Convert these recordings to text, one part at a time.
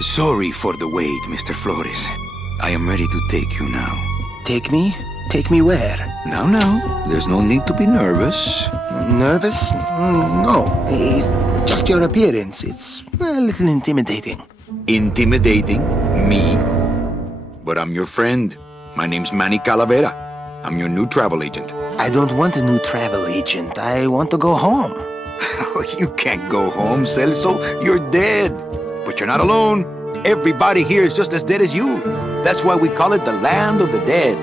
Sorry for the wait, Mr. Flores. I am ready to take you now. Take me? Take me where? Now, there's no need to be nervous. Nervous? No. It's just your appearance. It's a little intimidating. Intimidating? Me? But I'm your friend. My name's Manny Calavera. I'm your new travel agent. I don't want a new travel agent. I want to go home. You can't go home, Celso. You're dead. But you're not alone. Everybody here is just as dead as you. That's why we call it the land of the dead.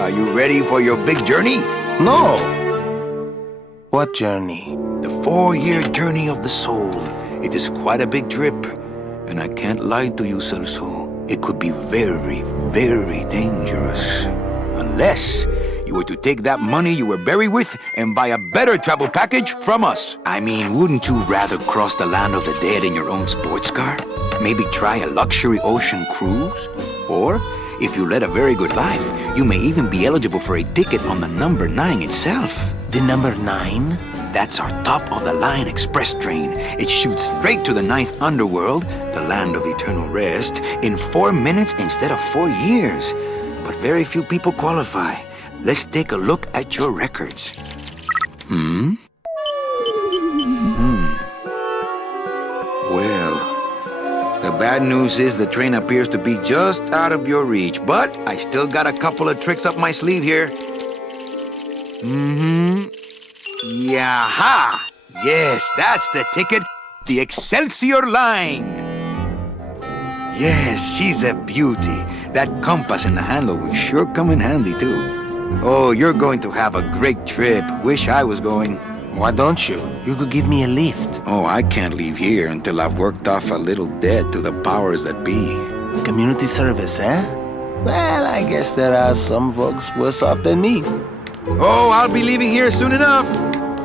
Are you ready for your big journey? No. What journey? The 4-year journey of the soul. It is quite a big trip. And I can't lie to you, Celso. It could be very, very dangerous. Unless you were to take that money you were buried with and buy a better travel package from us. I mean, wouldn't you rather cross the land of the dead in your own sports car? Maybe try a luxury ocean cruise? Or, if you led a very good life, you may even be eligible for a ticket on the number 9 itself. The number 9? That's our top-of-the-line express train. It shoots straight to the 9th underworld, the land of eternal rest, in 4 minutes instead of 4 years. But very few people qualify. Let's take a look at your records. Well, the bad news is the train appears to be just out of your reach, but I still got a couple of tricks up my sleeve here. Yaha! Yes, that's the ticket. The Excelsior line. Yes, she's a beauty. That compass in the handle will sure come in handy, too. Oh, you're going to have a great trip. Wish I was going. Why don't you? You could give me a lift. Oh, I can't leave here until I've worked off a little debt to the powers that be. Community service, eh? Well, I guess there are some folks worse off than me. Oh, I'll be leaving here soon enough.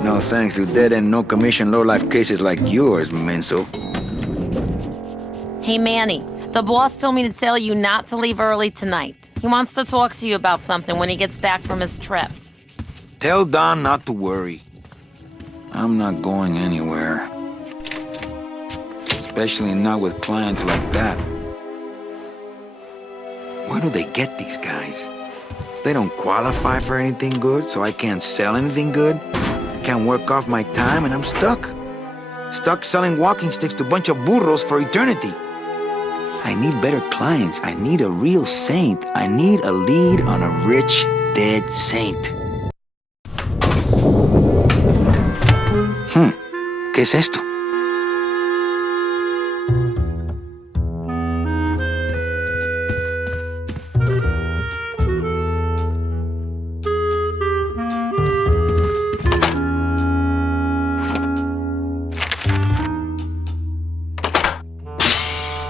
No thanks to dead-end, no-commission, low-life cases like yours, Menso. Hey, Manny. The boss told me to tell you not to leave early tonight. He wants to talk to you about something when he gets back from his trip. Tell Don not to worry. I'm not going anywhere. Especially not with clients like that. Where do they get these guys? They don't qualify for anything good, so I can't sell anything good. Can't work off my time, and I'm stuck. Stuck selling walking sticks to a bunch of burros for eternity. I need better clients. I need a real saint. I need a lead on a rich, dead saint. ¿Qué es esto?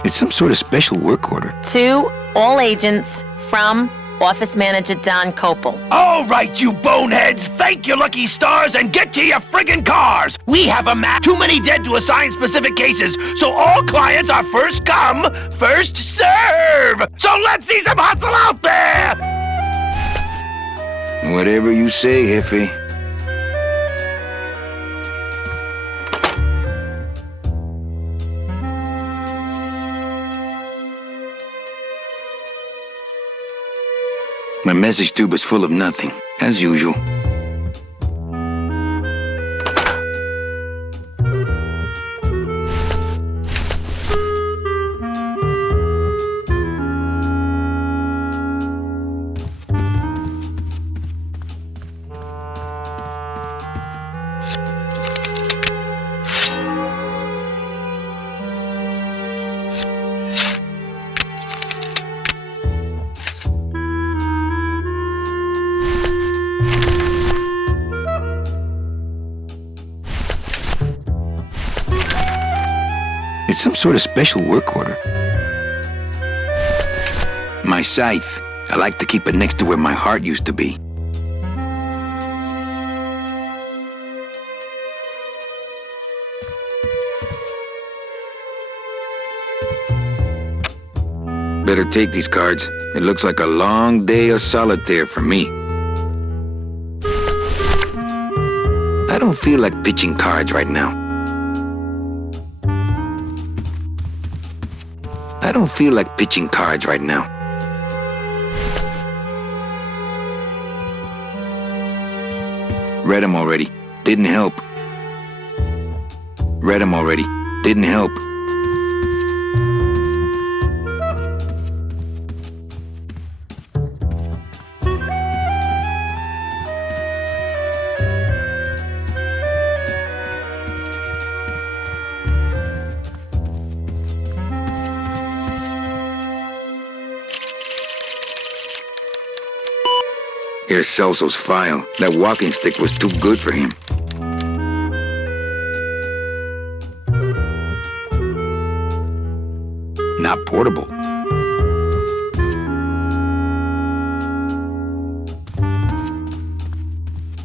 It's some sort of special work order. To all agents from Office Manager Don Copel. All right, you boneheads, thank your lucky stars and get to your friggin' cars. We have a map. Too many dead to assign specific cases, so all clients are first come, first serve. So let's see some hustle out there. Whatever you say, Jefe. My message tube is full of nothing, as usual. It's some sort of special work order. My scythe. I like to keep it next to where my heart used to be. Better take these cards. It looks like a long day of solitaire for me. I don't feel like pitching cards right now. I don't feel like pitching cards right now. Read them already. Didn't help. Read them already. Didn't help. Here's Celso's file. That walking stick was too good for him. Not portable.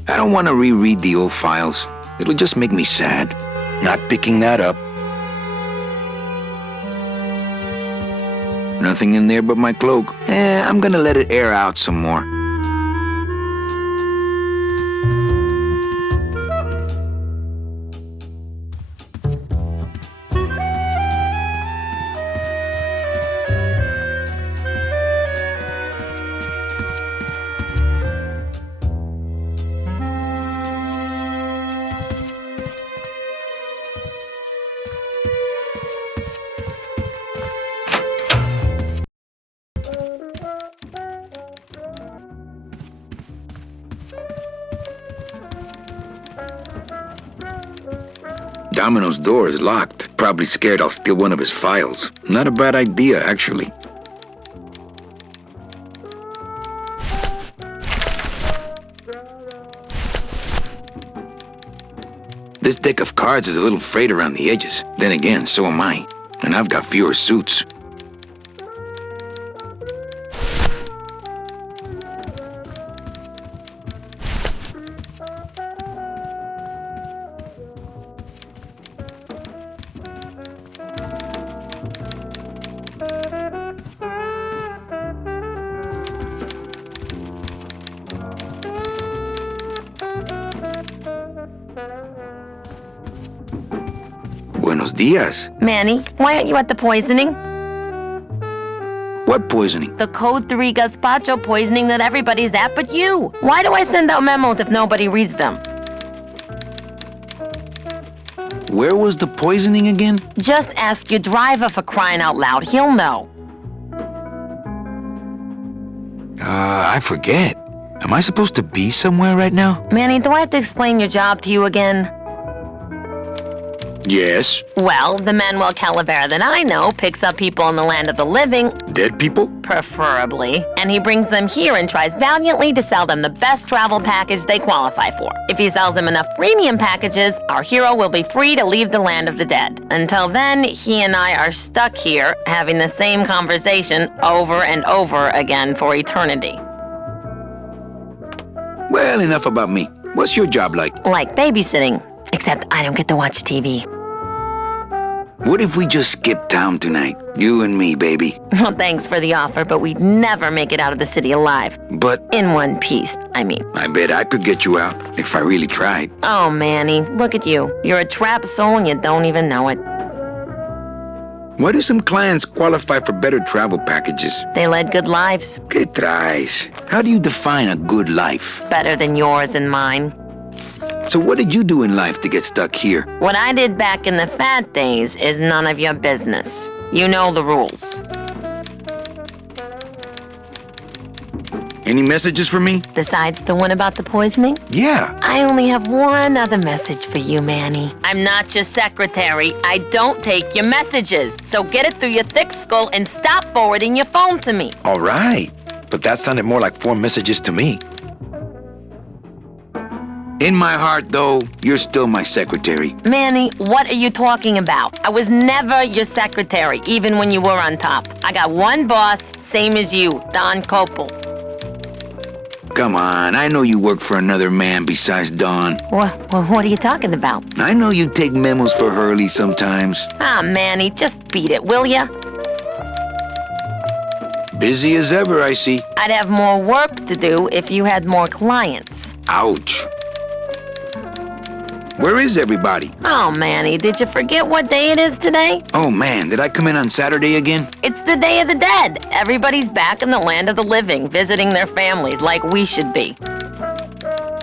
I don't want to reread the old files. It'll just make me sad. Not picking that up. Nothing in there but my cloak. I'm gonna let it air out some more. Domino's door is locked. Probably scared I'll steal one of his files. Not a bad idea, actually. This deck of cards is a little frayed around the edges. Then again, so am I. And I've got fewer suits. Buenos dias. Manny, why aren't you at the poisoning? What poisoning? The Code 3 gazpacho poisoning that everybody's at but you. Why do I send out memos if nobody reads them? Where was the poisoning again? Just ask your driver, for crying out loud. He'll know. I forget. Am I supposed to be somewhere right now? Manny, do I have to explain your job to you again? Yes. Well, the Manuel Calavera that I know picks up people in the land of the living, Dead people? preferably, and he brings them here and tries valiantly to sell them the best travel package they qualify for. If he sells them enough premium packages, our hero will be free to leave the land of the dead. Until then, he and I are stuck here, having the same conversation over and over again for eternity. Well, enough about me. What's your job like? Like babysitting, except I don't get to watch TV. What if we just skip town tonight? You and me, baby. Well, thanks for the offer, but we'd never make it out of the city alive. But In one piece, I mean. I bet I could get you out if I really tried. Oh, Manny, look at you. You're a trapped soul and you don't even know it. Why do some clients qualify for better travel packages? They led good lives, ¿Qué traes? How do you define a good life? better than yours and mine. So what did you do in life to get stuck here? What I did back in the fat days is none of your business. You know the rules. Any messages for me? Besides the one about the poisoning? Yeah. I only have one other message for you, Manny. I'm not your secretary. I don't take your messages. So get it through your thick skull and stop forwarding your phone to me. All right. But that sounded more like 4 messages to me. In my heart, though, you're still my secretary. Manny, what are you talking about? I was never your secretary, even when you were on top. I got one boss, same as you, Don Copel. Come on, I know you work for another man besides Don. What are you talking about? I know you take memos for Hurley sometimes. Ah, Manny, just beat it, will ya? Busy as ever, I see. I'd have more work to do if you had more clients. Ouch. Where is everybody? Oh, Manny, did you forget what day it is today? Oh man, did I come in on Saturday again? It's the Day of the Dead. Everybody's back in the land of the living, visiting their families like we should be.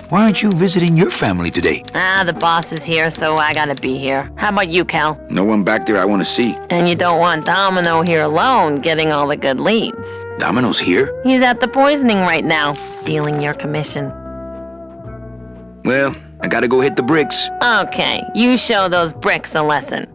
Why aren't you visiting your family today? The boss is here, so I gotta be here. How about you, Cal? No one back there I want to see. And you don't want Domino here alone, getting all the good leads. Domino's here? He's at the poisoning right now, stealing your commission. Well, I gotta go hit the bricks. Okay, you show those bricks a lesson.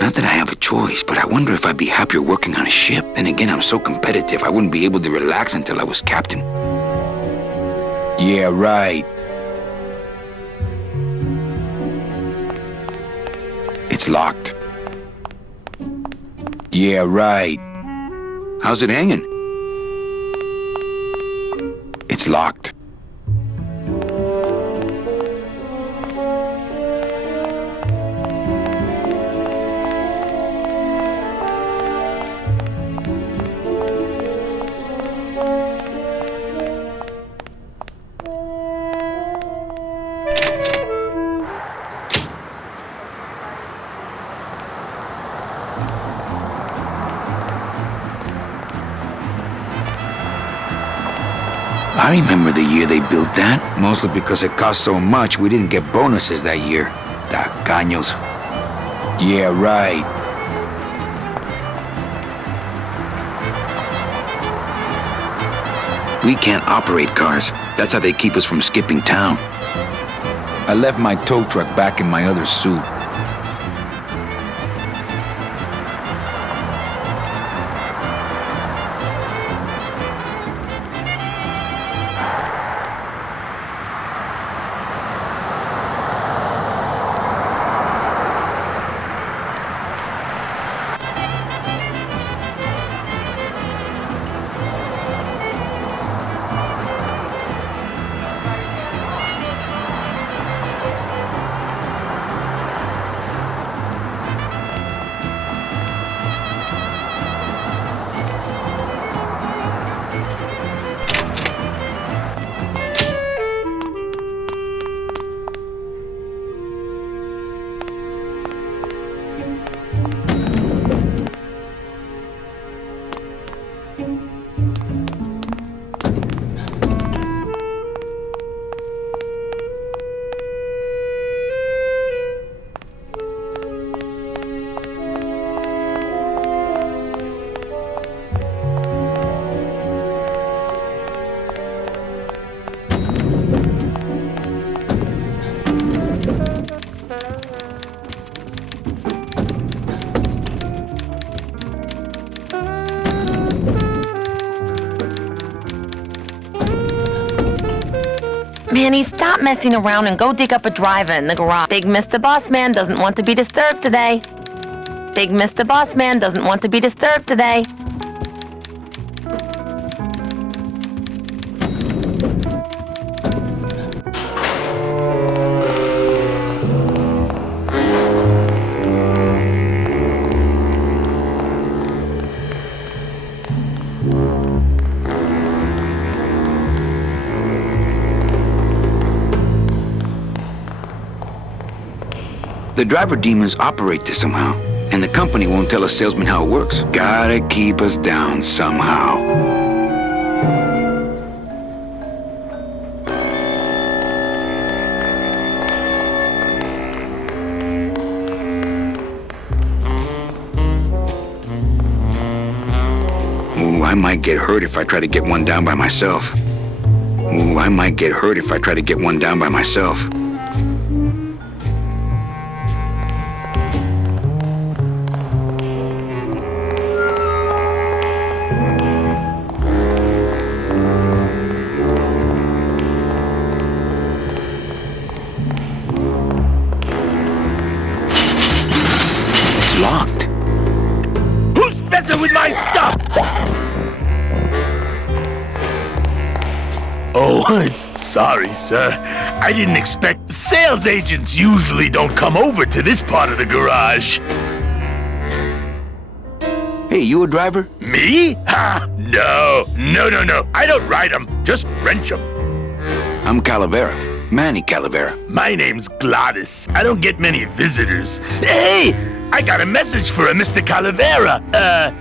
Not that I have a choice, but I wonder if I'd be happier working on a ship. Then again, I'm so competitive, I wouldn't be able to relax until I was captain. Yeah, right. It's locked. Yeah, right. How's it hanging? It's locked. I remember the year they built that. Mostly because it cost so much, we didn't get bonuses that year. Tacaños. Yeah, right. We can't operate cars. That's how they keep us from skipping town. I left my tow truck back in my other suit. Manny, stop messing around and go dig up a driver in the garage. Big Mr. Bossman doesn't want to be disturbed today. Big Mr. Bossman doesn't want to be disturbed today. The driver demons operate this somehow. And the company won't tell a salesman how it works. Gotta keep us down somehow. Ooh, I might get hurt if I try to get one down by myself. Ooh, I might get hurt if I try to get one down by myself. It's locked. Who's messing with my stuff? Oh, sorry, sir. I didn't expect... Sales agents usually don't come over to this part of the garage. Hey, you a driver? Me? Ha! No. I don't ride them, just wrench them. I'm Calavera. Manny Calavera. My name's Gladys. I don't get many visitors. Hey! I got a message for a Mr. Calavera.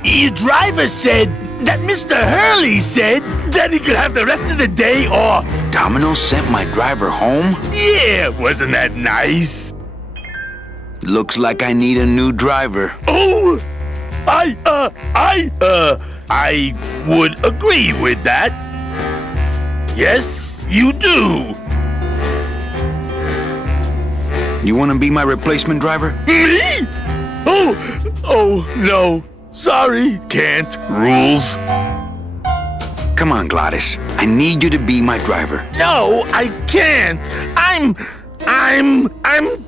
Your driver said that Mr. Hurley said that he could have the rest of the day off. Domino sent my driver home? Yeah, wasn't that nice? Looks like I need a new driver. Oh! I would agree with that. Yes, you do. You want to be my replacement driver? Me? Oh, no. Sorry, can't. Rules. Come on, Gladys. I need you to be my driver. No, I can't. I'm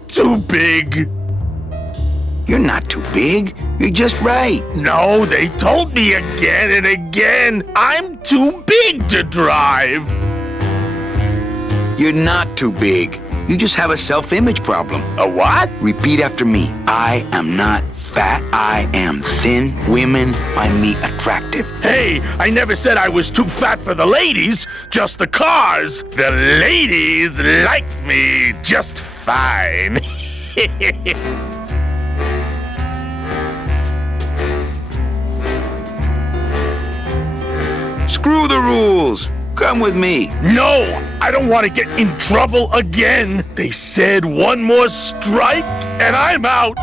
too big. You're not too big. You're just right. No, they told me again and again. I'm too big to drive. You're not too big. You just have a self-image problem. A what? Repeat after me. I am not fat. I am thin. Women find me attractive. Hey, I never said I was too fat for the ladies, just the cars. The ladies like me just fine. Screw the rules. Come with me. No, I don't want to get in trouble again. They said one more strike and I'm out.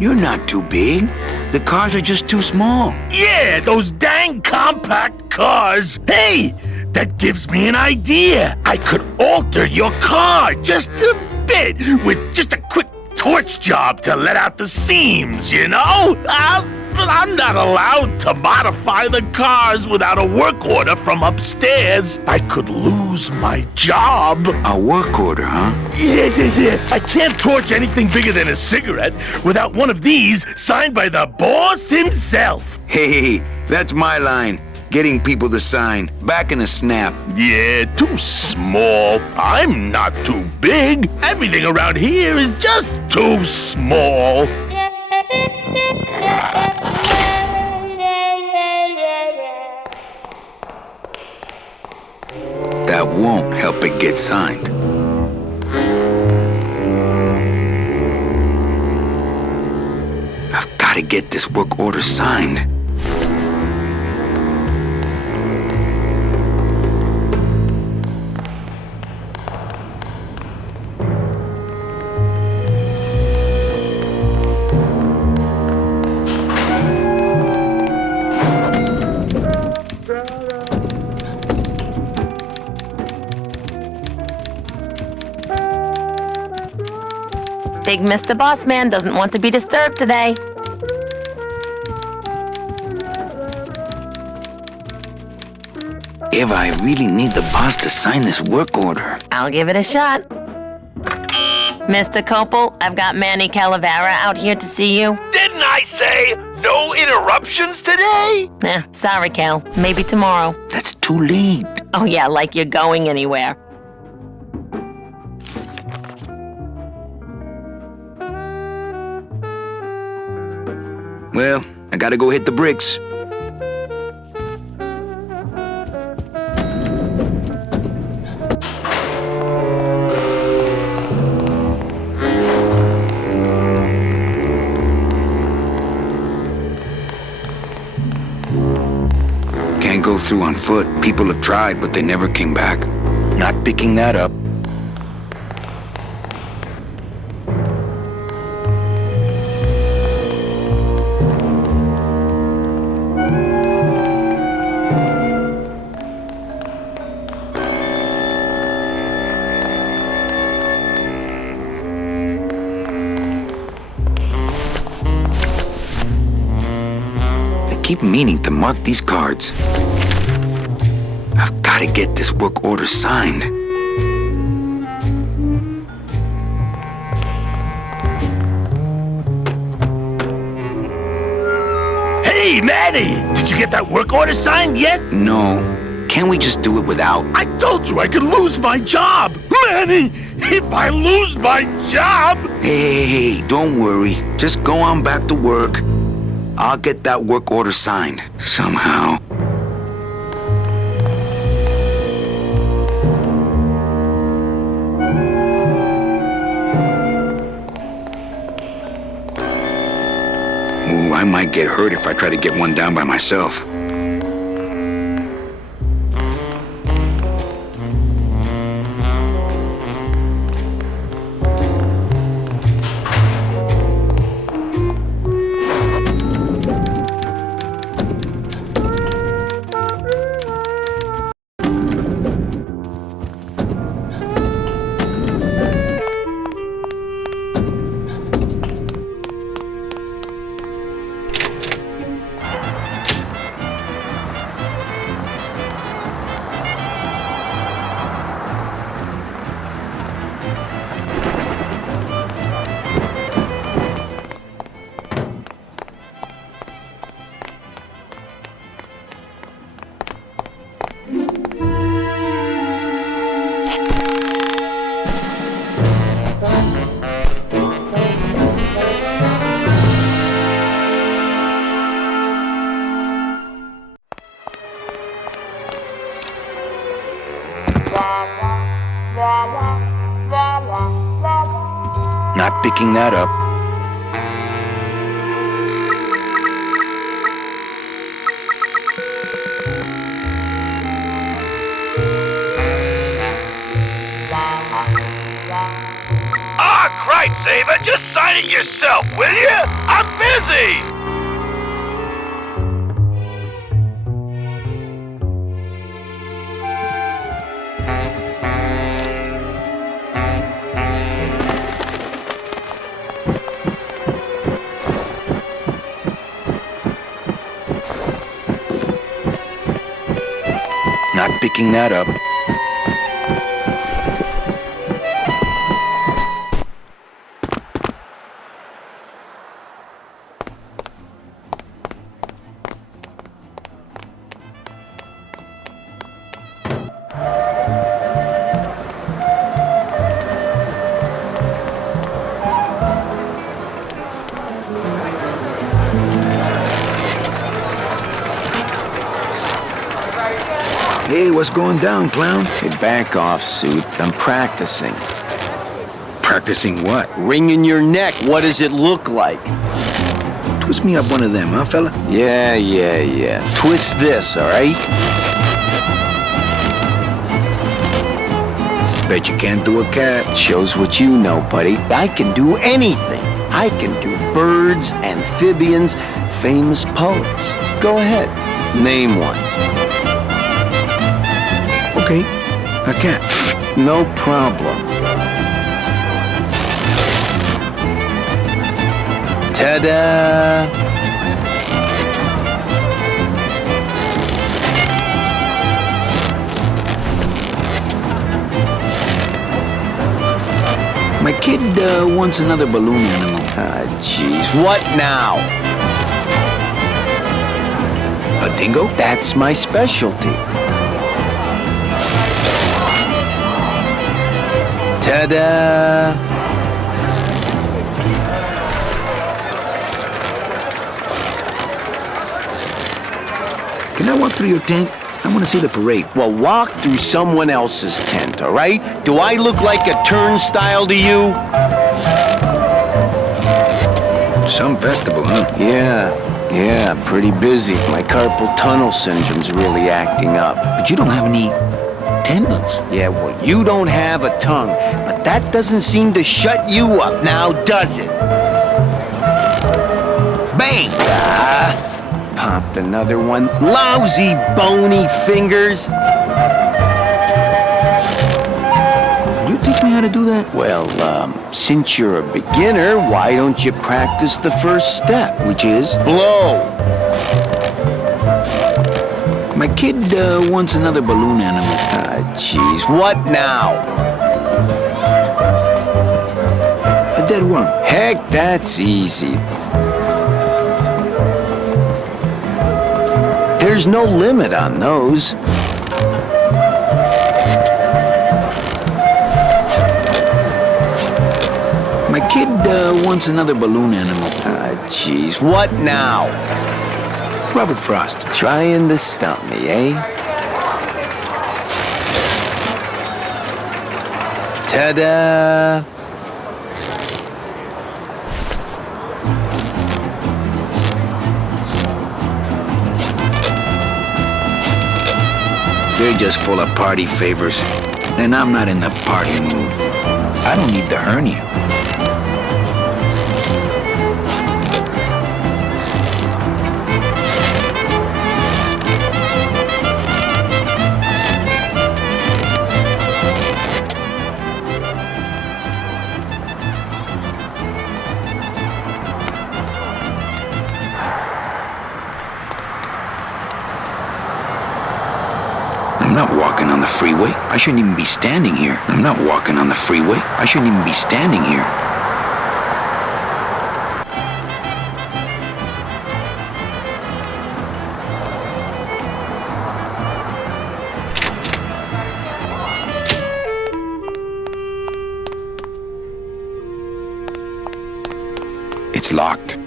You're not too big. The cars are just too small. Yeah, those dang compact cars. Hey, that gives me an idea. I could alter your car just a bit with just a quick torch job to let out the seams, you know? But I'm not allowed to modify the cars without a work order from upstairs. I could lose my job. A work order, huh? Yeah. I can't torch anything bigger than a cigarette without one of these signed by the boss himself. Hey, that's my line. Getting people to sign. Back in a snap. Yeah, too small. I'm not too big. Everything around here is just too small. That won't help it get signed. I've got to get this work order signed. Big Mr. Bossman doesn't want to be disturbed today. Eva, I really need the boss to sign this work order. I'll give it a shot. Mr. Copel, I've got Manny Calavera out here to see you. Didn't I say no interruptions today? Sorry, Cal. Maybe tomorrow. That's too late. Oh yeah, like you're going anywhere. Well, I gotta go hit the bricks. go through on foot. People have tried, but they never came back. Not picking that up. Keep meaning to mark these cards. I've got to get this work order signed. Hey, Manny! Did you get that work order signed yet? No. Can't we just do it without? I told you I could lose my job! Manny! If I lose my job! Hey, don't worry. Just go on back to work. I'll get that work order signed, somehow. Ooh, I might get hurt if I try to get one down by myself. Not picking that up. Ah, cripes, Ava! Just sign it yourself, will you? I'm busy! Not picking that up. Hey, what's going down, clown? Hey, back off, suit. I'm practicing. Practicing what? Wringing your neck. What does it look like? Twist me up one of them, huh, fella? Yeah. Twist this, all right? Bet you can't do a cat. Shows what you know, buddy. I can do anything. I can do birds, amphibians, famous poets. Go ahead. Name one. Okay, a cat. No problem. Ta-da! My kid wants another balloon animal. Ah, jeez. What now? A dingo? That's my specialty. Ta-da! Can I walk through your tent? I want to see the parade. Well, walk through someone else's tent, all right? Do I look like a turnstile to you? Some festival, huh? Yeah. Yeah, pretty busy. My carpal tunnel syndrome's really acting up. But you don't have any tendons. Yeah, well, you don't have a tongue, but that doesn't seem to shut you up now, does it? Bang! Popped another one. Lousy, bony fingers. Can you teach me how to do that? Well, since you're a beginner, why don't you practice the first step? Which is? Blow. My kid wants another balloon animal. Jeez, what now? A dead worm. Heck, that's easy. There's no limit on those. My kid wants another balloon animal. Jeez, what now? Robert Frost. Trying to stump me, eh? Ta-da! They're just full of party favors, and I'm not in the party mood. I don't need the hernia. I'm not walking on the freeway. I shouldn't even be standing here. I'm not walking on the freeway. I shouldn't even be standing here. It's locked.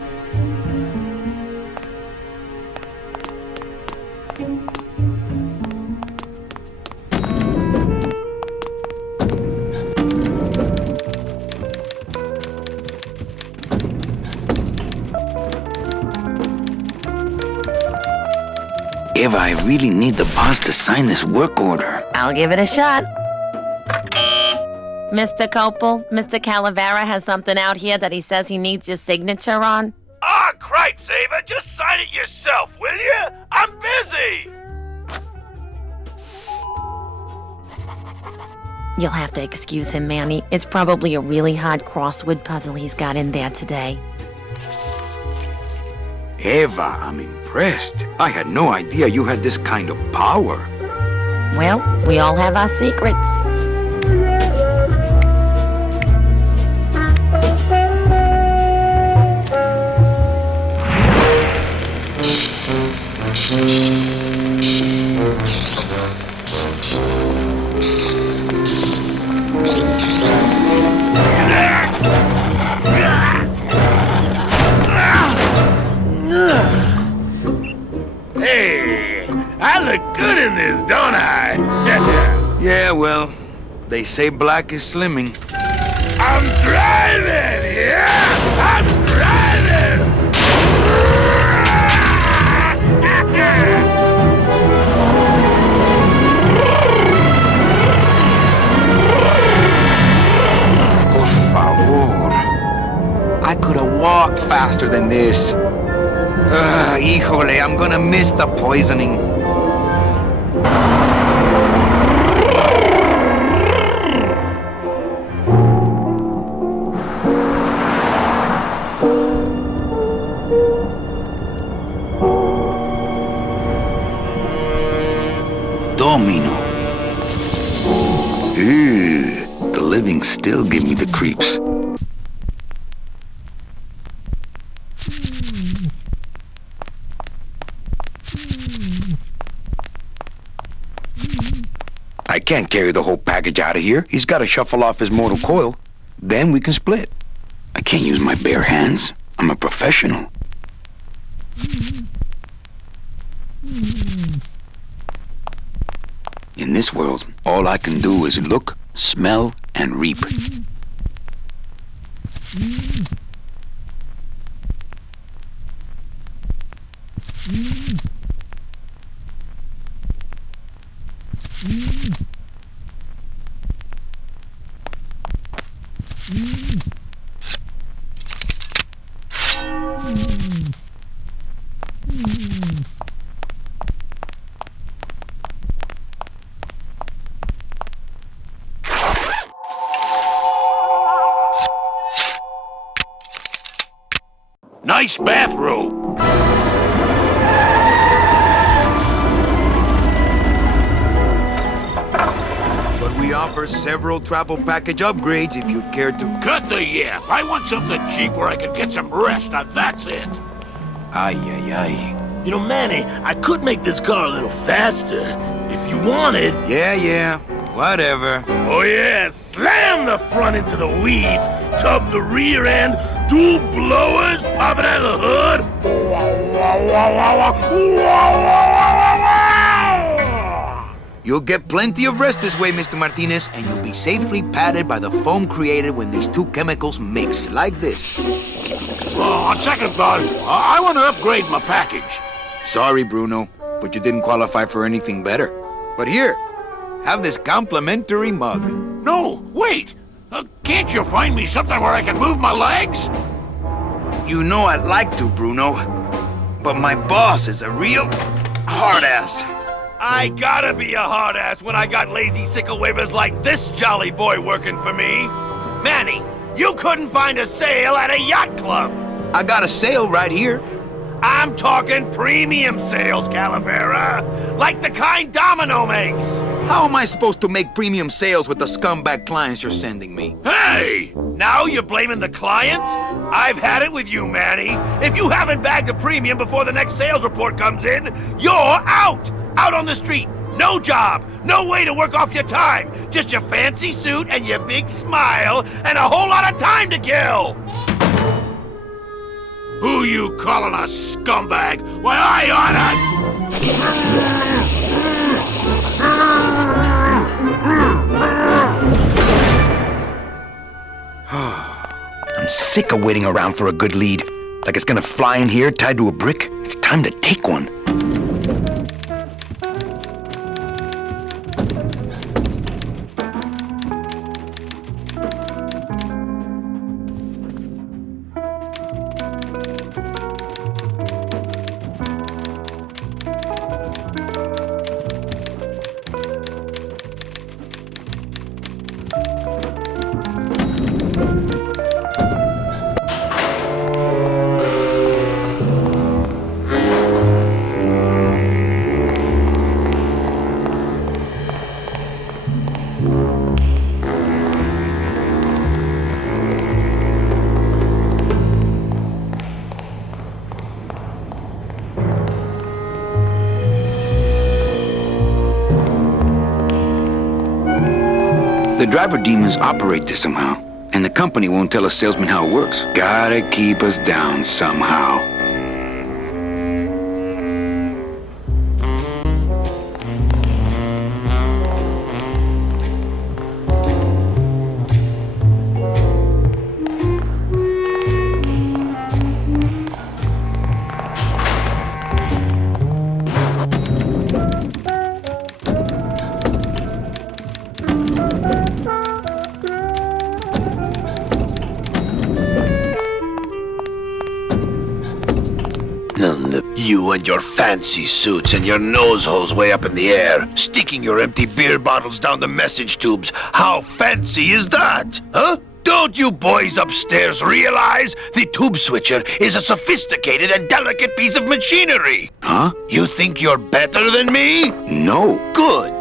Eva, I really need the boss to sign this work order. I'll give it a shot. Mr. Copel, Mr. Calavera has something out here that he says he needs your signature on. Ah, cripes, Ava, just sign it yourself, will you? I'm busy! You'll have to excuse him, Manny. It's probably a really hard crossword puzzle he's got in there today. Eva, I'm impressed. I had no idea you had this kind of power. Well, we all have our secrets. Hey, I look good in this, don't I? Yeah, well, they say black is slimming. I'm driving, yeah! I'm driving! Por favor. I could have walked faster than this. Híjole, I'm gonna miss the poisoning. Domino. Ew, the living still give me the creeps. I can't carry the whole package out of here. He's got to shuffle off his mortal coil. Then we can split. I can't use my bare hands. I'm a professional. In this world, all I can do is look, smell, and reap. Nice bathrobe. But we offer several travel package upgrades if you care to... Cut the yap. I want something cheap where I can get some rest, and that's it. Ay, ay, ay. You know, Manny, I could make this car a little faster if you wanted. Yeah, whatever. Oh yeah, slam the front into the weeds, tub the rear end, dual blowers, pop it out of the hood. You'll get plenty of rest this way, Mr. Martinez, and you'll be safely padded by the foam created when these two chemicals mix, like this. On second thought, I want to upgrade my package. Sorry, Bruno, but you didn't qualify for anything better. But here, have this complimentary mug. No, wait. Can't you find me something where I can move my legs? You know I'd like to, Bruno, but my boss is a real hard-ass. I gotta be a hard ass when I got lazy sickle wavers like this jolly boy working for me. Manny, you couldn't find a sale at a yacht club. I got a sale right here. I'm talking premium sales, Calavera, like the kind Domino makes. How am I supposed to make premium sales with the scumbag clients you're sending me? Hey! Now you're blaming the clients? I've had it with you, Manny. If you haven't bagged a premium before the next sales report comes in, you're out! Out on the street. No job. No way to work off your time. Just your fancy suit and your big smile and a whole lot of time to kill. Who you calling a scumbag? Why, I oughta... I'm sick of waiting around for a good lead. Like it's gonna fly in here tied to a brick. It's time to take one. The driver demons operate this somehow, and the company won't tell a salesman how it works. Gotta keep us down somehow. You and your fancy suits and your nose holes way up in the air, sticking your empty beer bottles down the message tubes. How fancy is that, huh? Don't you boys upstairs realize the tube switcher is a sophisticated and delicate piece of machinery? Huh? You think you're better than me? No. Good.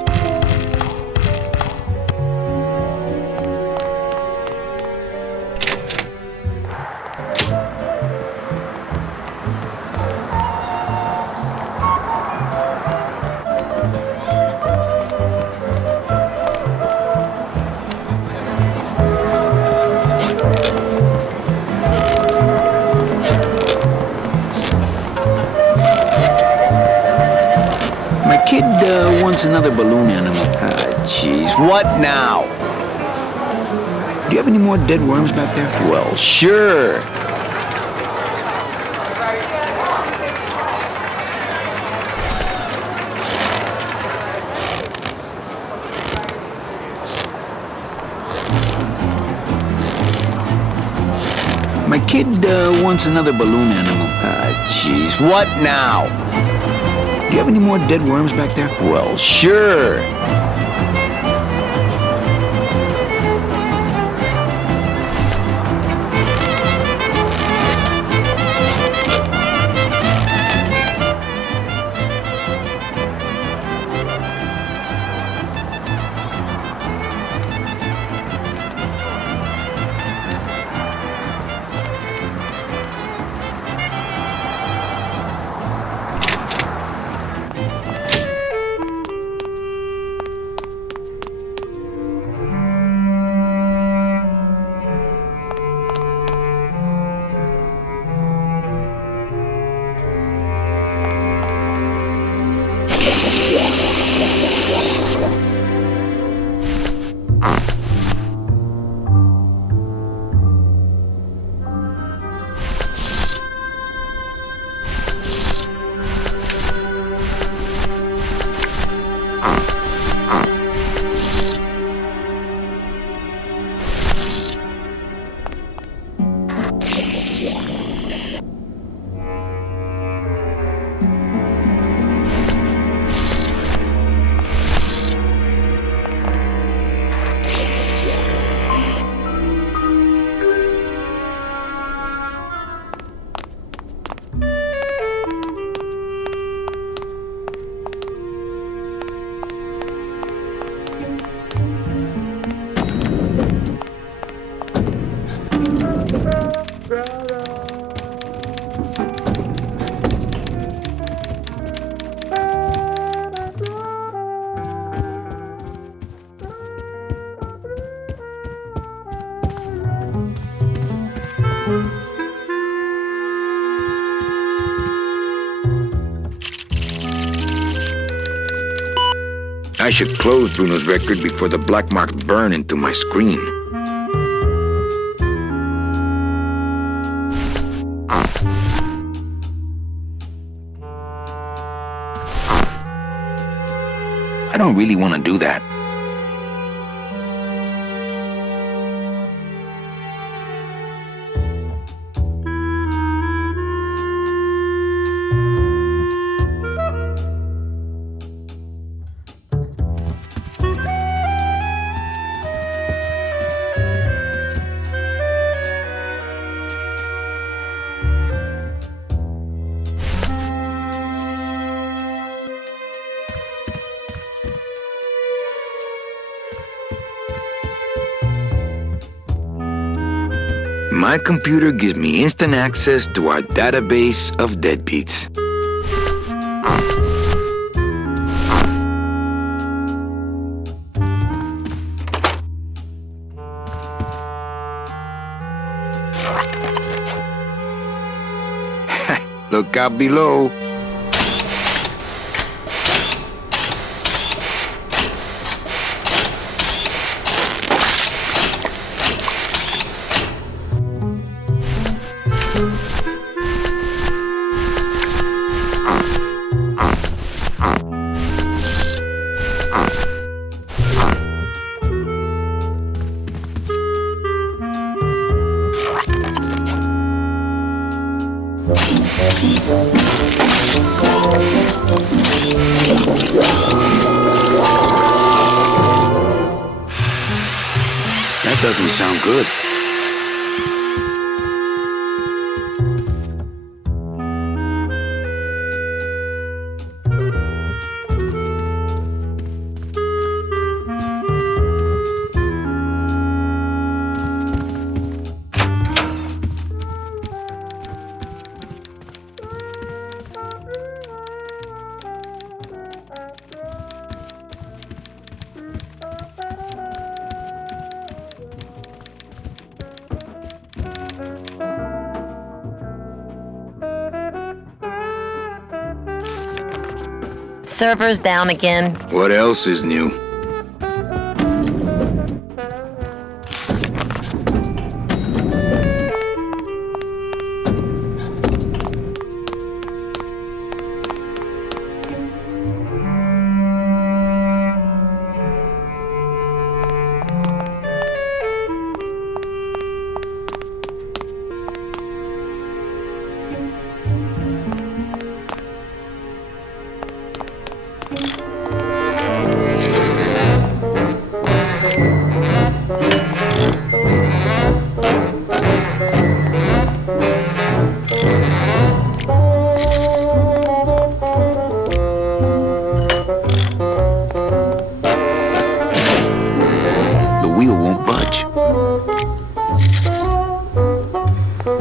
My kid wants another balloon animal. Jeez, what now? Do you have any more dead worms back there? Well, sure. My kid wants another balloon animal. Jeez, what now? Do you have any more dead worms back there? Well, sure. I should close Bruno's record before the black marks burn into my screen. I don't really want to do that. My computer gives me instant access to our database of deadbeats. Look out below. That doesn't sound good. Server's down again. What else is new?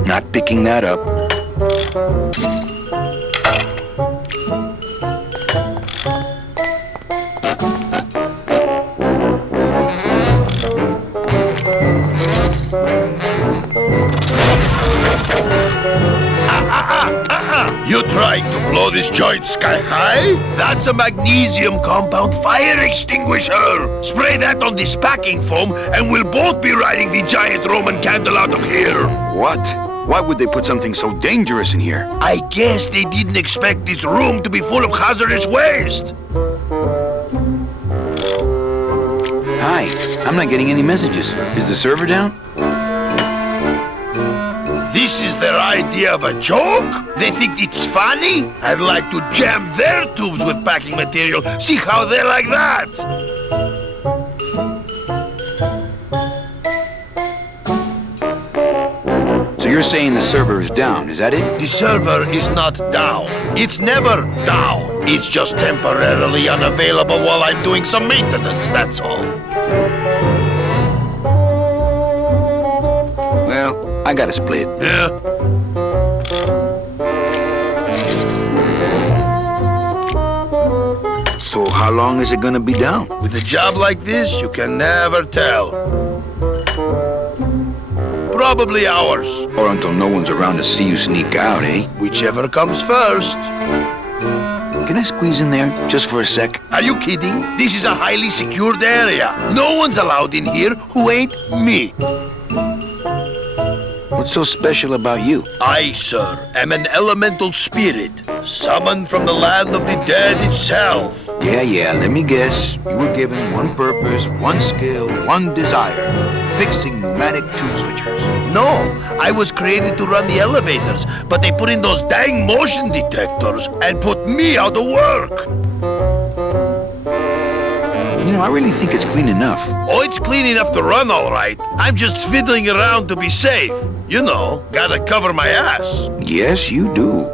Not picking that up. You trying to blow this joint sky high? That's a magnesium compound fire extinguisher. Spray that on this packing foam and we'll both be riding the giant Roman candle out of here. What? Why would they put something so dangerous in here? I guess they didn't expect this room to be full of hazardous waste. Hi, I'm not getting any messages. Is the server down? This is their idea of a joke? They think it's funny? I'd like to jam their tubes with packing material. See how they like that? So you're saying the server is down, is that it? The server is not down. It's never down. It's just temporarily unavailable while I'm doing some maintenance, that's all. Well, I gotta split. Yeah? So how long is it gonna be down? With a job like this, you can never tell. Probably hours. Or until no one's around to see you sneak out, eh? Whichever comes first. Can I squeeze in there just for a sec? Are you kidding? This is a highly secured area. No one's allowed in here who ain't me. What's so special about you? I, sir, am an elemental spirit, summoned from the land of the dead itself. Yeah, let me guess. You were given one purpose, one skill, one desire. Fixing pneumatic tube switchers. No, I was created to run the elevators, but they put in those dang motion detectors and put me out of work. You know, I really think it's clean enough. Oh, it's clean enough to run all right. I'm just fiddling around to be safe. You know, gotta cover my ass. Yes, you do.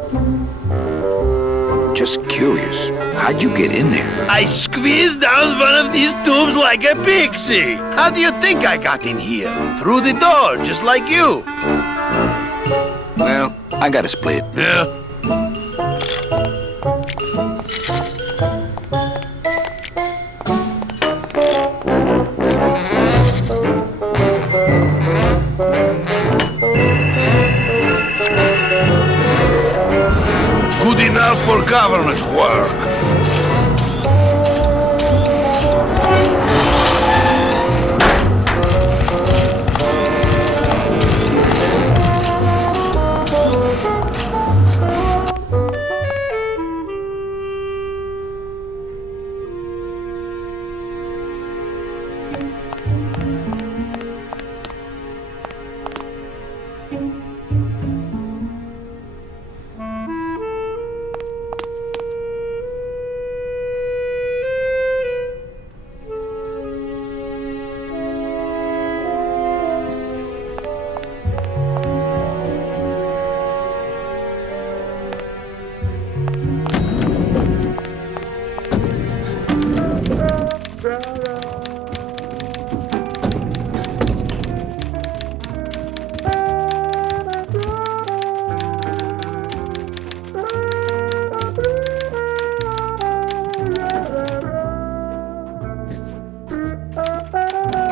Just curious, how'd you get in there? I squeezed down one of these tubes like a pixie. How do you think I got in here? Through the door, just like you. Well, I gotta split. Yeah. Good enough for government work.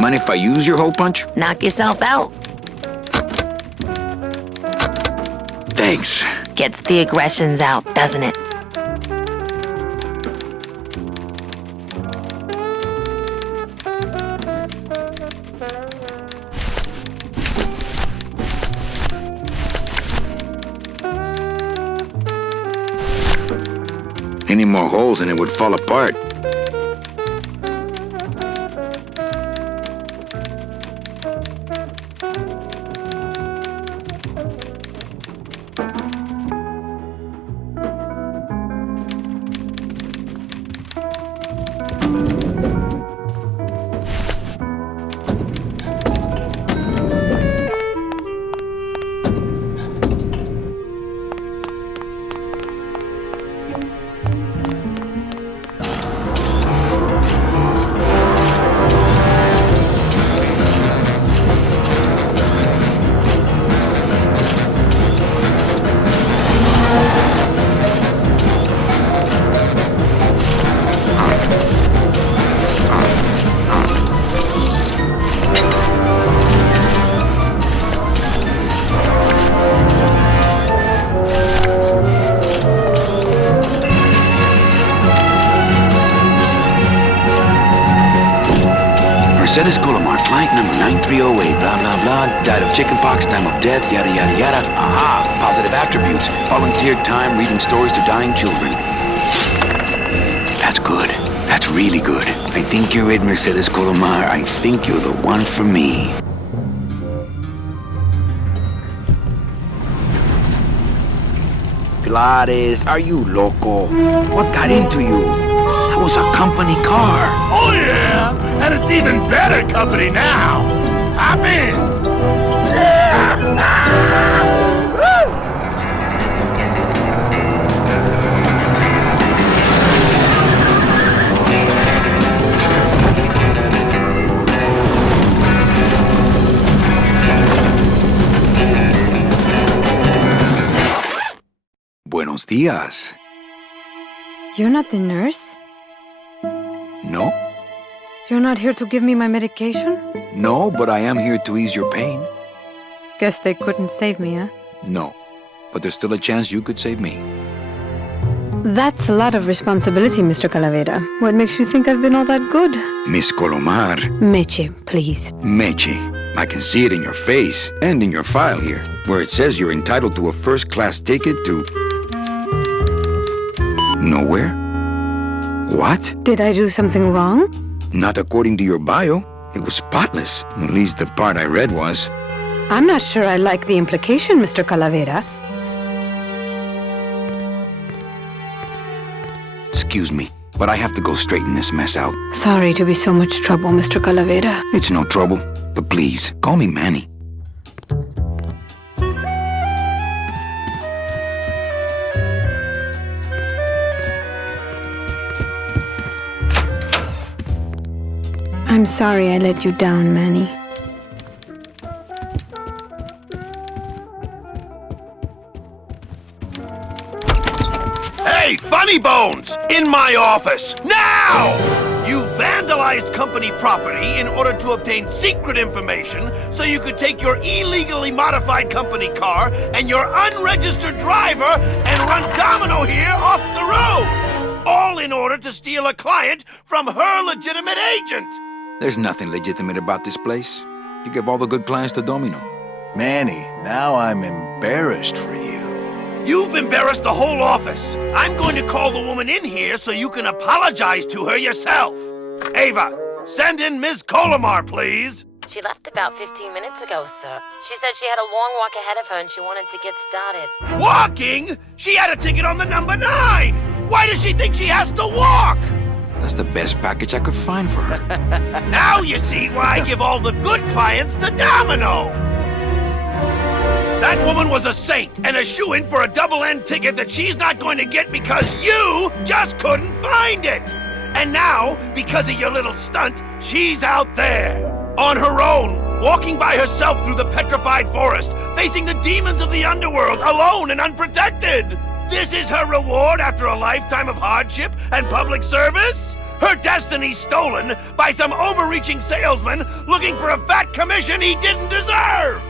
Mind if I use your hole punch? Knock yourself out. Thanks. Gets the aggressions out, doesn't it? Any more holes and it would fall apart. Mercedes Colomar, client number 9308, blah, blah, blah, died of chickenpox, time of death, yada, yada, yada. Aha, positive attributes, volunteered time reading stories to dying children. That's good. That's really good. I think you're it, Mercedes Colomar. I think you're the one for me. Gladys, are you loco? What got into you? That was a company car. Oh, yeah! And it's even better company now! I'm in! Buenos días. You're not the nurse? No? You're not here to give me my medication? No, but I am here to ease your pain. Guess they couldn't save me, huh? No. But there's still a chance you could save me. That's a lot of responsibility, Mr. Calavera. What makes you think I've been all that good? Miss Colomar. Meche, please. Meche. I can see it in your face and in your file here, where it says you're entitled to a first-class ticket to... nowhere? What? Did I do something wrong? Not according to your bio. It was spotless. At least the part I read was. I'm not sure I like the implication, Mr. Calavera. Excuse me, but I have to go straighten this mess out. Sorry to be so much trouble, Mr. Calavera. It's no trouble, but please, call me Manny. I'm sorry I let you down, Manny. Hey, Funny Bones! In my office! Now! You vandalized company property in order to obtain secret information so you could take your illegally modified company car and your unregistered driver and run domino here off the road! All in order to steal a client from her legitimate agent! There's nothing legitimate about this place. You give all the good clients to Domino. Manny, now I'm embarrassed for you. You've embarrassed the whole office. I'm going to call the woman in here so you can apologize to her yourself. Ava, send in Ms. Colomar, please. She left about 15 minutes ago, sir. She said she had a long walk ahead of her and she wanted to get started. Walking? She had a ticket on the number 9. Why does she think she has to walk? That's the best package I could find for her. Now you see why I give all the good clients to Domino. That woman was a saint and a shoo-in for a double-end ticket that she's not going to get because you just couldn't find it. And now, because of your little stunt, she's out there, on her own, walking by herself through the petrified forest, facing the demons of the underworld, alone and unprotected. This is her reward after a lifetime of hardship and public service? Her destiny stolen by some overreaching salesman looking for a fat commission he didn't deserve!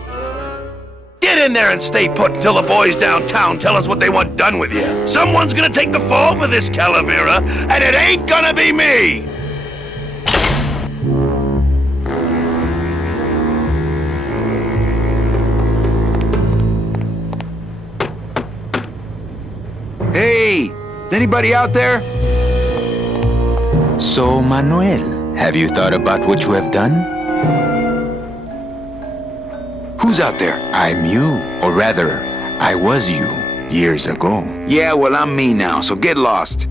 Get in there and stay put until the boys downtown tell us what they want done with you. Someone's gonna take the fall for this, Calavera, and it ain't gonna be me! Hey! Is anybody out there? So, Manuel, have you thought about what you have done? Who's out there? I'm you, or rather, I was you, years ago. Yeah, well, I'm me now, so get lost.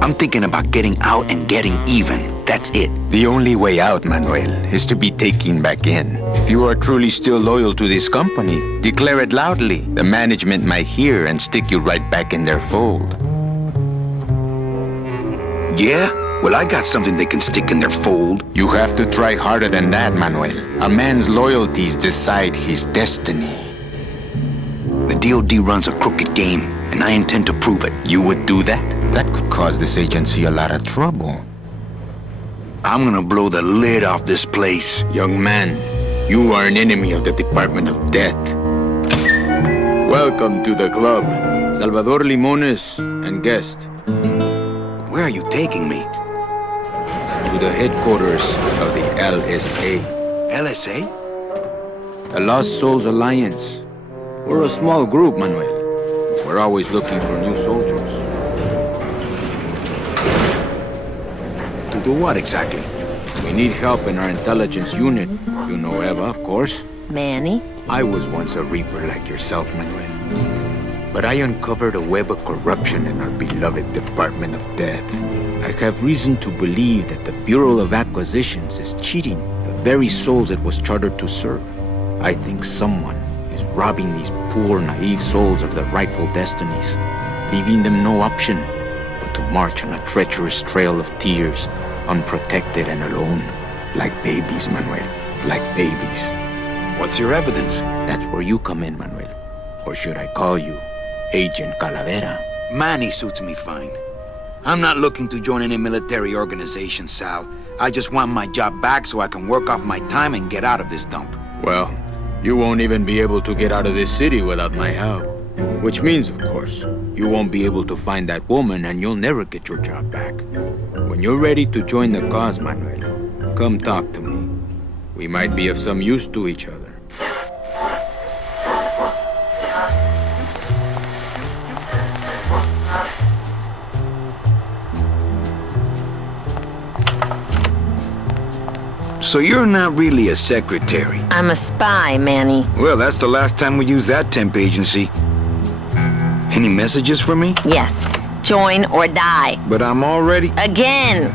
I'm thinking about getting out and getting even. That's it. The only way out, Manuel, is to be taken back in. If you are truly still loyal to this company, declare it loudly. The management might hear and stick you right back in their fold. Yeah? Well, I got something they can stick in their fold. You have to try harder than that, Manuel. A man's loyalties decide his destiny. The DOD runs a crooked game, and I intend to prove it. You would do that? That could cause this agency a lot of trouble. I'm gonna blow the lid off this place. Young man, you are an enemy of the Department of Death. Welcome to the club. Salvador Limones and guest. Where are you taking me? to the headquarters of the LSA. LSA? The Lost Souls Alliance. We're a small group, Manuel. We're always looking for new soldiers. To do what exactly? We need help in our intelligence unit. You know Eva, of course. Manny? I was once a Reaper like yourself, Manuel. But I uncovered a web of corruption in our beloved Department of Death. I have reason to believe that the Bureau of Acquisitions is cheating the very souls it was chartered to serve. I think someone is robbing these poor, naive souls of their rightful destinies, leaving them no option but to march on a treacherous trail of tears, unprotected and alone, like babies, Manuel, like babies. What's your evidence? That's where you come in, Manuel. Or should I call you Agent Calavera? Manny suits me fine. I'm not looking to join any military organization, Sal. I just want my job back so I can work off my time and get out of this dump. Well, you won't even be able to get out of this city without my help. Which means, of course, you won't be able to find that woman and you'll never get your job back. When you're ready to join the cause, Manuel, come talk to me. We might be of some use to each other. So you're not really a secretary? I'm a spy, Manny. Well, that's the last time we used that temp agency. Any messages for me? Yes. Join or die. But I'm already... Again!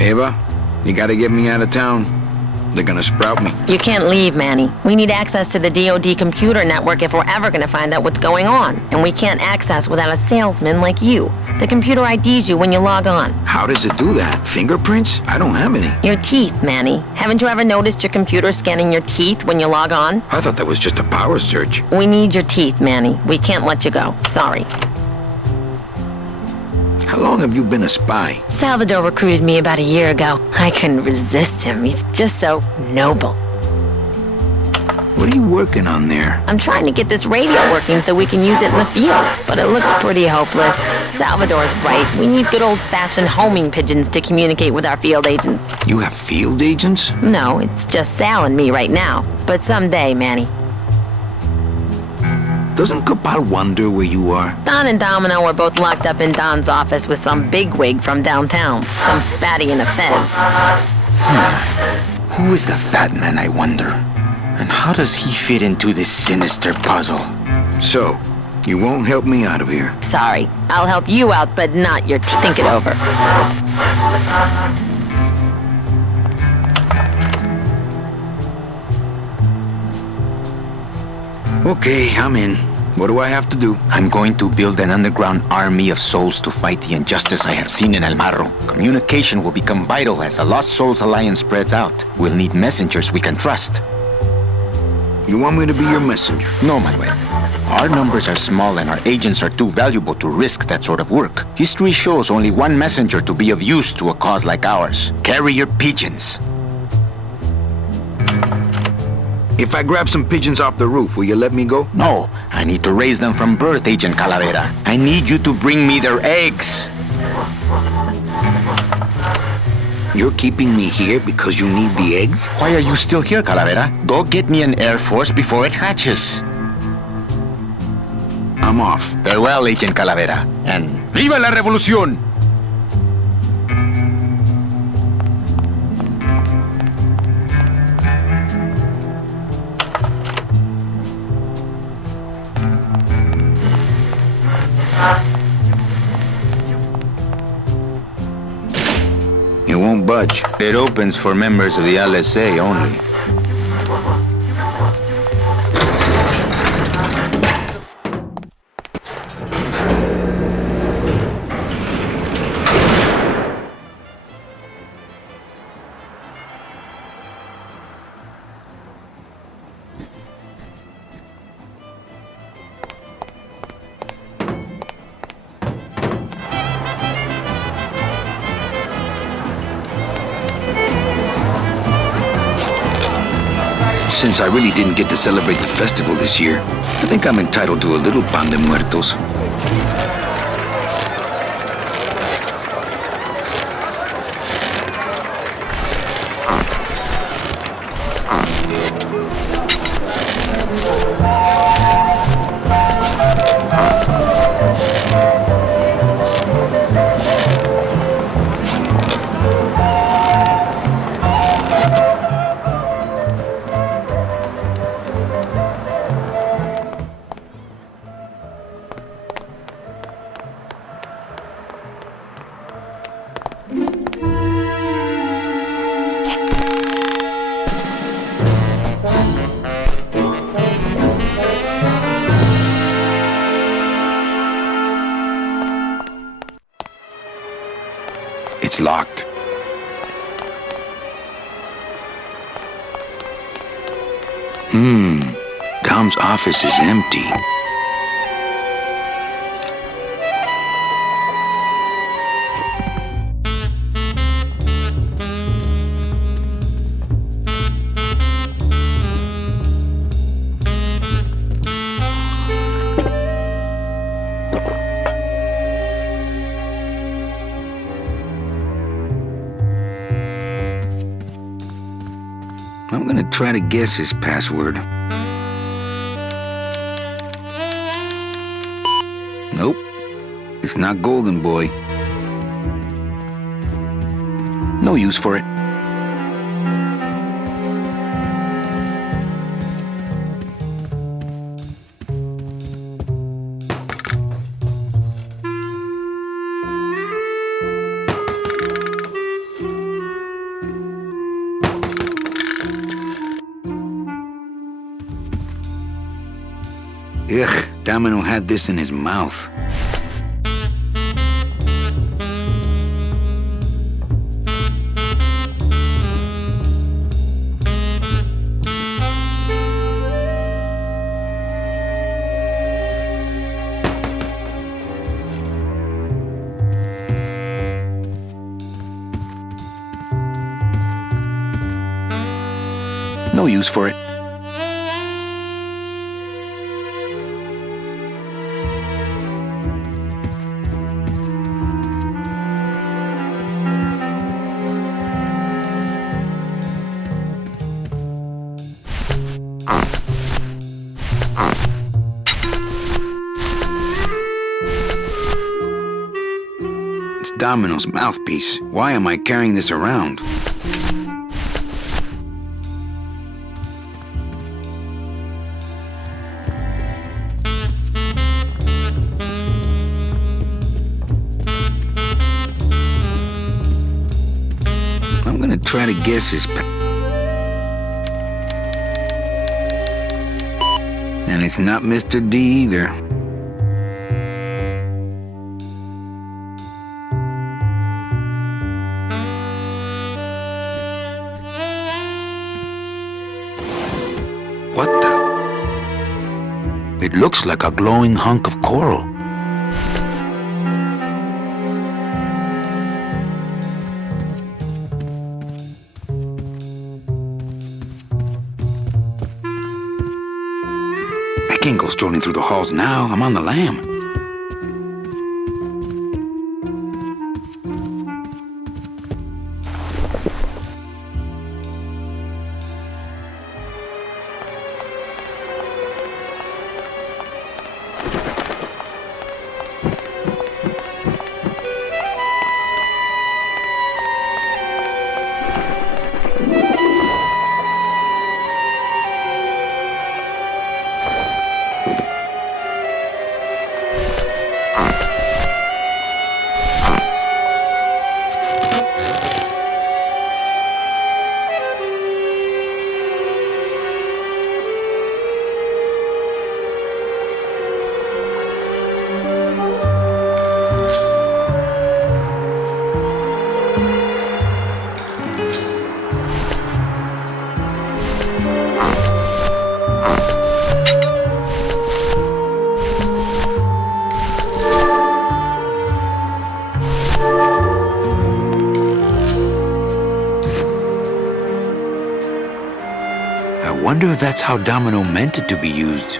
Eva, you gotta get me out of town. They're gonna sprout me. You can't leave, Manny. We need access to the DoD computer network if we're ever gonna find out what's going on. And we can't access without a salesman like you. The computer IDs you when you log on. How does it do that? Fingerprints? I don't have any. Your teeth, Manny. Haven't you ever noticed your computer scanning your teeth when you log on? I thought that was just a power surge. We need your teeth, Manny. We can't let you go. Sorry. How long have you been a spy? Salvador recruited me about a year ago. I couldn't resist him. He's just so noble. What are you working on there? I'm trying to get this radio working so we can use it in the field, but it looks pretty hopeless. Salvador's right. We need good old-fashioned homing pigeons to communicate with our field agents. You have field agents? No, it's just Sal and me right now. But someday, Manny. Doesn't Capal wonder where you are? Don and Domino were both locked up in Don's office with some bigwig from downtown. Some fatty in a fez. Who is the fat man, I wonder? And how does he fit into this sinister puzzle? So, you won't help me out of here? Sorry. I'll help you out, but not your teeth. Think it over. Okay, I'm in. What do I have to do? I'm going to build an underground army of souls to fight the injustice I have seen in El Marro. Communication will become vital as the Lost Souls Alliance spreads out. We'll need messengers we can trust. You want me to be your messenger? No, Manuel. Our numbers are small and our agents are too valuable to risk that sort of work. History shows only one messenger to be of use to a cause like ours. Carrier pigeons. If I grab some pigeons off the roof, will you let me go? No, I need to raise them from birth, Agent Calavera. I need you to bring me their eggs. You're keeping me here because you need the eggs? Why are you still here, Calavera? Go get me an Air Force before it hatches. I'm off. Farewell, Agent Calavera. And ¡Viva la Revolución! It won't budge. It opens for members of the LSA only. Since I really didn't get to celebrate the festival this year, I think I'm entitled to a little pan de muertos. Dom's office is empty. I'm gonna try to guess his password. Nope, it's not Golden Boy. No use for it. Ugh, Domino had this in his mouth. No use for it. It's Domino's mouthpiece. Why am I carrying this around? I'm gonna try to guess his and it's not Mr. D either. What the? It looks like a glowing hunk of coral. I can't go strolling through the halls now. I'm on the lam. I wonder if that's how Domino meant it to be used.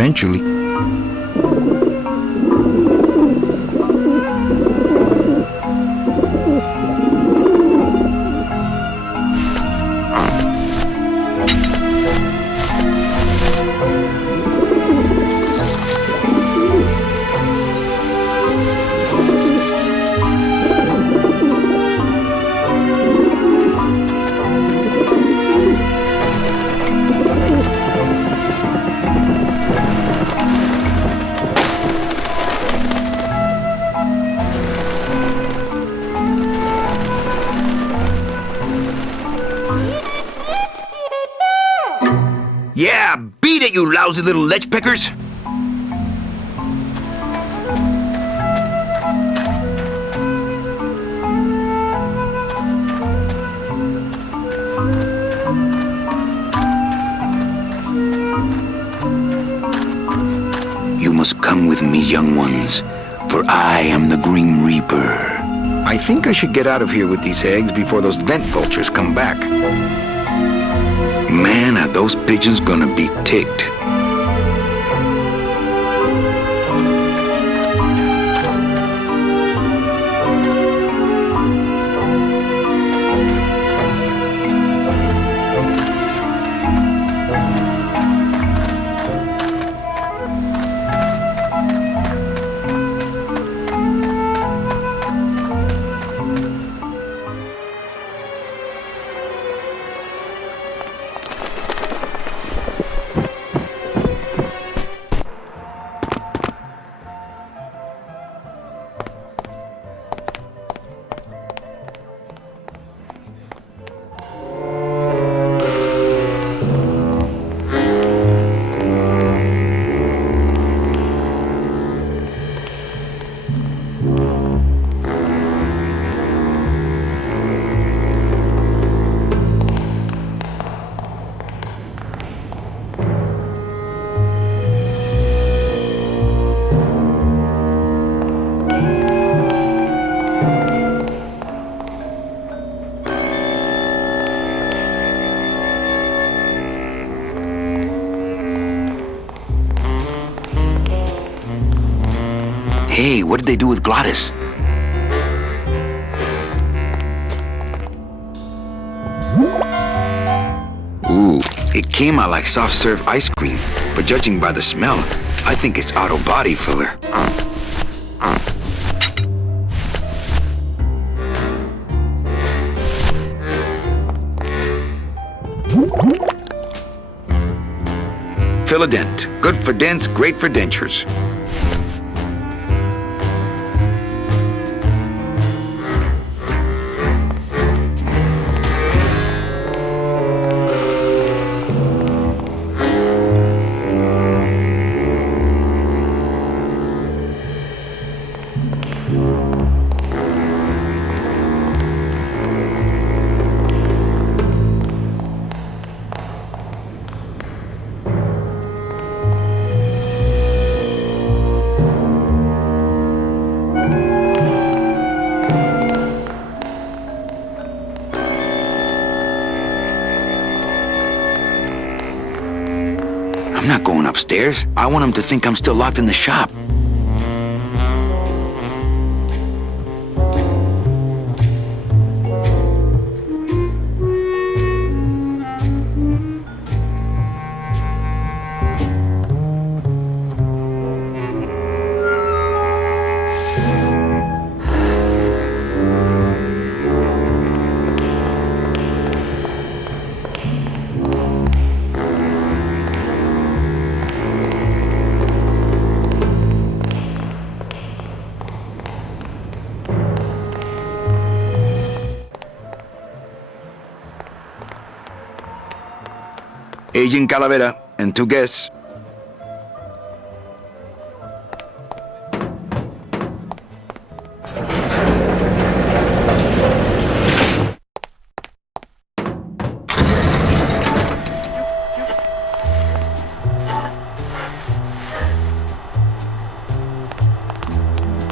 eventually. Yeah, beat it, you lousy little lech pickers! You must come with me, young ones, for I am the Grim Reaper. I think I should get out of here with these eggs before those vent vultures come back. Man, are those pigeons gonna be ticked. Hey, what did they do with Glottis? Ooh, it came out like soft serve ice cream, but judging by the smell, I think it's auto body filler. Fill-a-dent. Good for dents, great for dentures. I'm not going upstairs. I want him to think I'm still locked in the shop. Agent Calavera and 2 guests.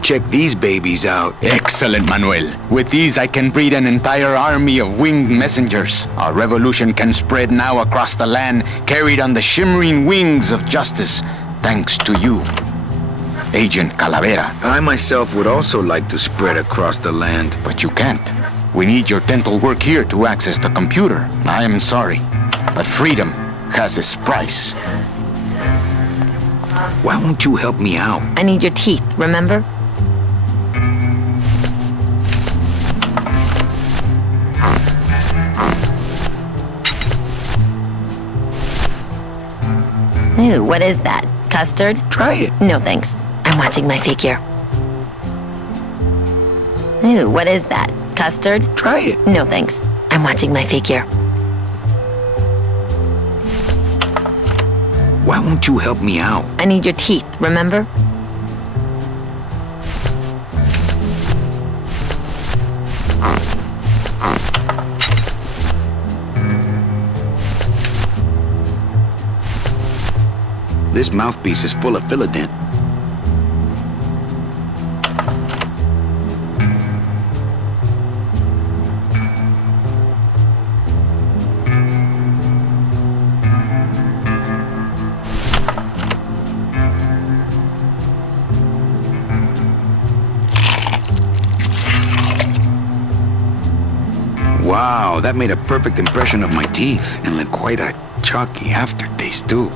Check these babies out. Excellent, Manuel. With these, I can breed an entire army of winged messengers. Our revolution can spread now across the land, carried on the shimmering wings of justice. Thanks to you, Agent Calavera. I myself would also like to spread across the land. But you can't. We need your dental work here to access the computer. I am sorry, but freedom has its price. Why won't you help me out? I need your teeth, remember? Ooh, what is that? Custard? Try it. No, thanks. I'm watching my figure. Ooh, what is that? Custard? Try it. No, thanks. I'm watching my figure. Why won't you help me out? I need your teeth, remember? This mouthpiece is full of Philodent. Wow, that made a perfect impression of my teeth, and like quite a chalky aftertaste too.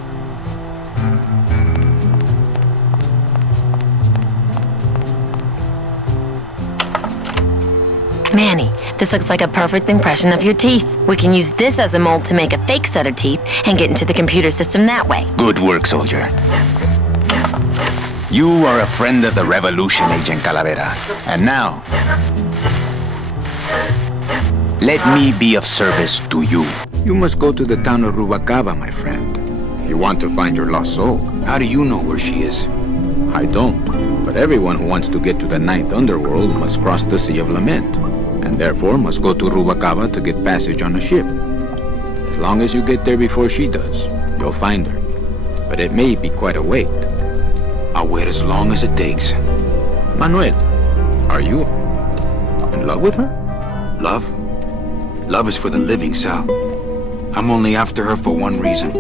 Manny, this looks like a perfect impression of your teeth. We can use this as a mold to make a fake set of teeth and get into the computer system that way. Good work, soldier. You are a friend of the revolution, Agent Calavera. And now, let me be of service to you. You must go to the town of Rubalcaba, my friend, if you want to find your lost soul. How do you know where she is? I don't, but everyone who wants to get to the ninth underworld must cross the Sea of Lament, and therefore must go to Rubalcaba to get passage on a ship. As long as you get there before she does, you'll find her. But it may be quite a wait. I'll wait as long as it takes. Manuel, are you in love with her? Love? Love is for the living, Sal. I'm only after her for one reason.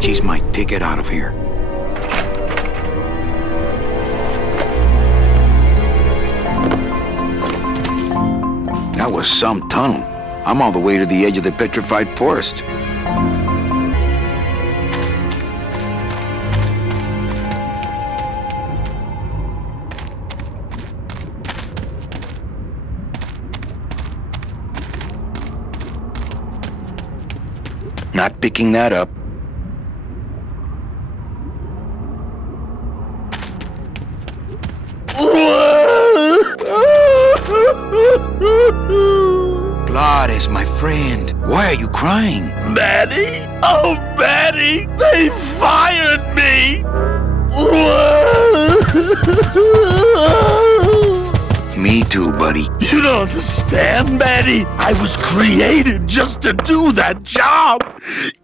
She's my ticket out of here. That was some tunnel. I'm all the way to the edge of the petrified forest. Not picking that up. Gladys, my friend, why are you crying? Manny? Oh, Manny! They fired me! Me too, buddy. You don't understand, Manny. I was created just to do that job.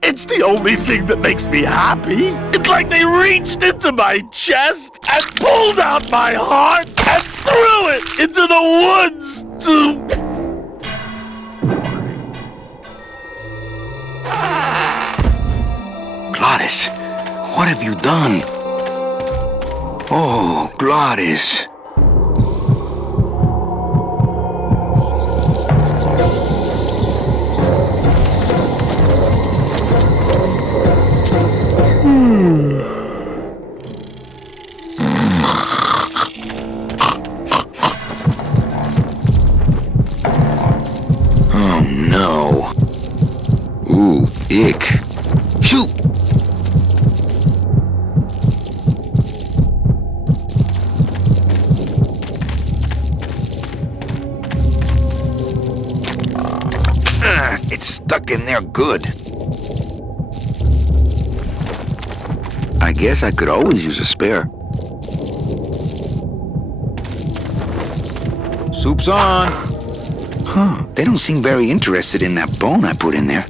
It's the only thing that makes me happy. It's like they reached into my chest and pulled out my heart and threw it into the woods to... Gladys, what have you done? Oh, Gladys. Oh, no. Ooh, ick. Shoot! It's stuck in there good. I guess I could always use a spare. Soup's on! Huh, they don't seem very interested in that bone I put in there.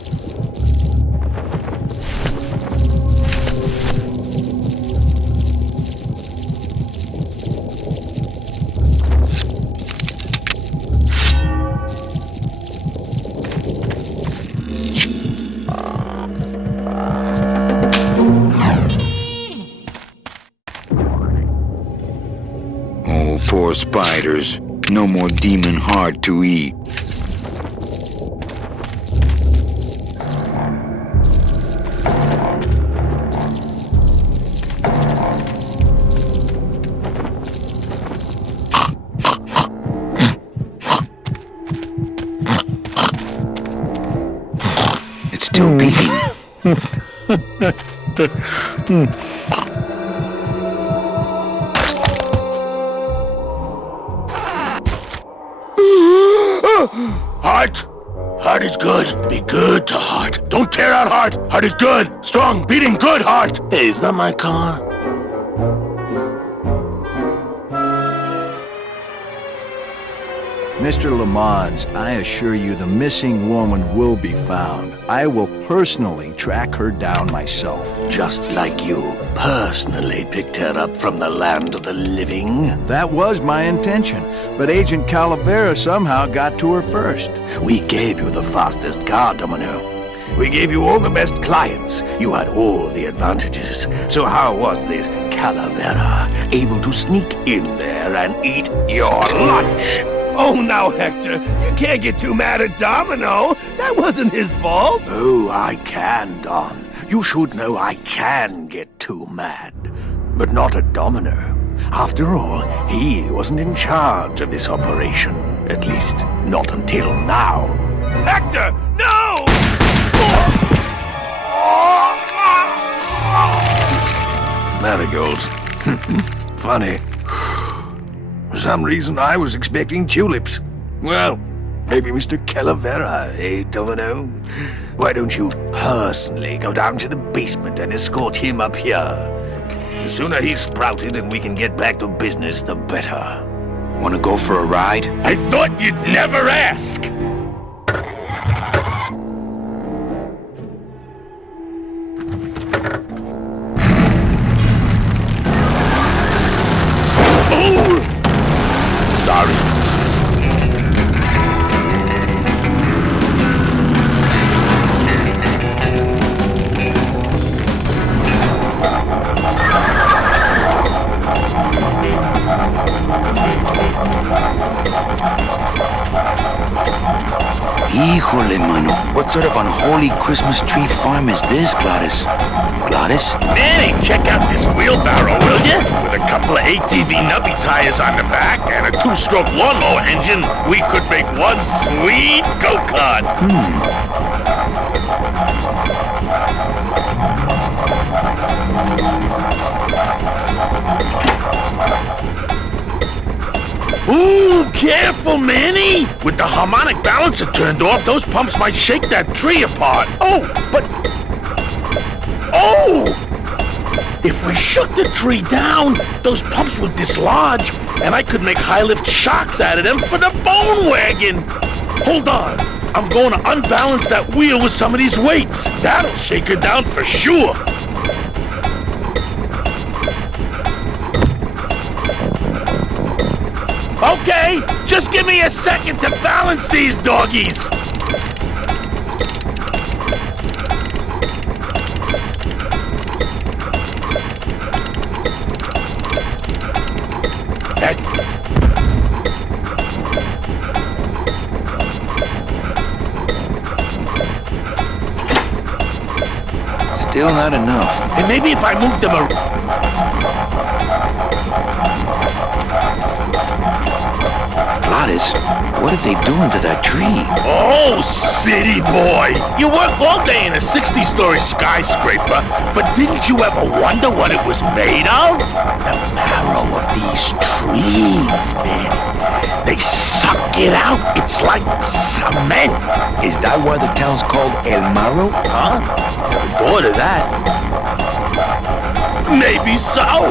Poor spiders. No more demon heart to eat. It's still beating. Heart! Heart is good. Be good to Heart. Don't tear out Heart. Heart is good. Strong, beating good, Heart. Hey, is that my car? Mr. Lamont, I assure you the missing woman will be found. I will personally track her down myself. Just like you personally picked her up from the land of the living. That was my intention, but Agent Calavera somehow got to her first. We gave you the fastest car, Domino. We gave you all the best clients. You had all the advantages. So how was this Calavera able to sneak in there and eat your lunch? Oh, now, Hector, you can't get too mad at Domino. That wasn't his fault. Oh, I can, Don. You should know I can get too mad. But not at Domino. After all, he wasn't in charge of this operation. At least, not until now. Hector, no! Marigolds. Funny. For some reason, I was expecting tulips. Well, maybe Mr. Calavera, eh, Domino? Why don't you personally go down to the basement and escort him up here? The sooner he's sprouted and we can get back to business, the better. Wanna go for a ride? I thought you'd never ask. Sorry. Híjole, mano. What sort of unholy Christmas tree farm is this, Gladys? Gladys? Manny, check out this wheelbarrow, will ya? With a couple of ATV nubby tires on the back and a two-stroke lawnmower engine, we could make one sweet go-kart. Ooh, careful, Manny! With the harmonic balancer turned off, those pumps might shake that tree apart. Oh, but... Oh! If we shook the tree down, those pumps would dislodge, and I could make high-lift shocks out of them for the bone wagon. Hold on. I'm going to unbalance that wheel with some of these weights. That'll shake her down for sure. Okay, just give me a second to balance these doggies. Still not enough. And maybe if I moved them around... Gladys, what are they doing to that tree? Oh, city boy! You work all day in a 60-story skyscraper, but didn't you ever wonder what it was made of? The marrow of these trees, man. They suck it out. It's like cement. Is that why the town's called El Marro? Huh? Never thought of that. Maybe so.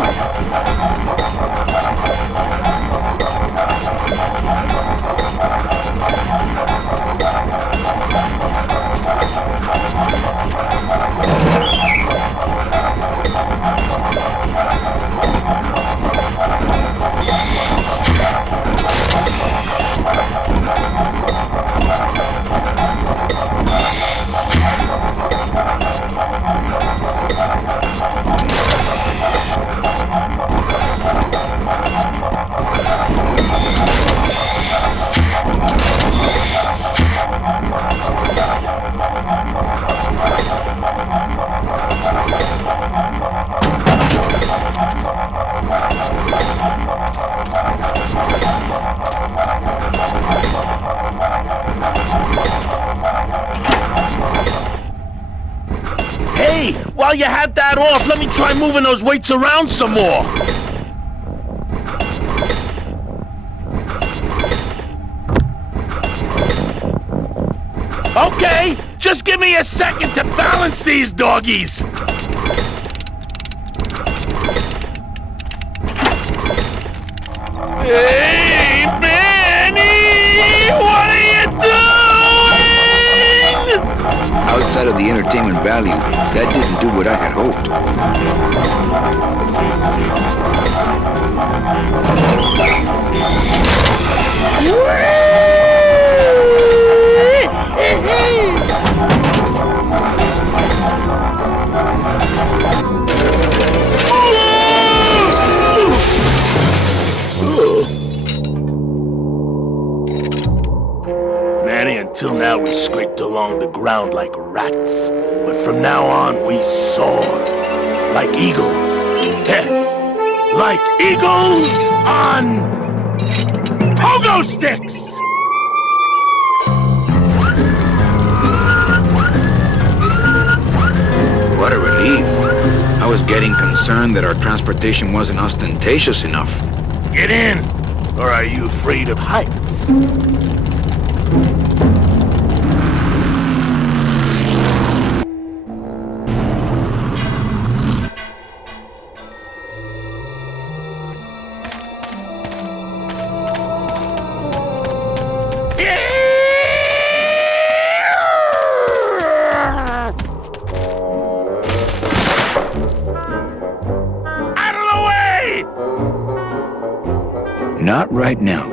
while you have that off, let me try moving those weights around some more. Okay, just give me a second to balance these doggies. Hey, Manny! What are you doing? Outside of the entertainment value, that didn't do what I had hoped. Manny, until now we scraped along the ground like rats. But from now on, we soar. Like eagles. Heh. Like eagles on pogo sticks! What a relief. I was getting concerned that our transportation wasn't ostentatious enough. Get in! Or are you afraid of heights? Not right now.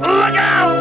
Look out!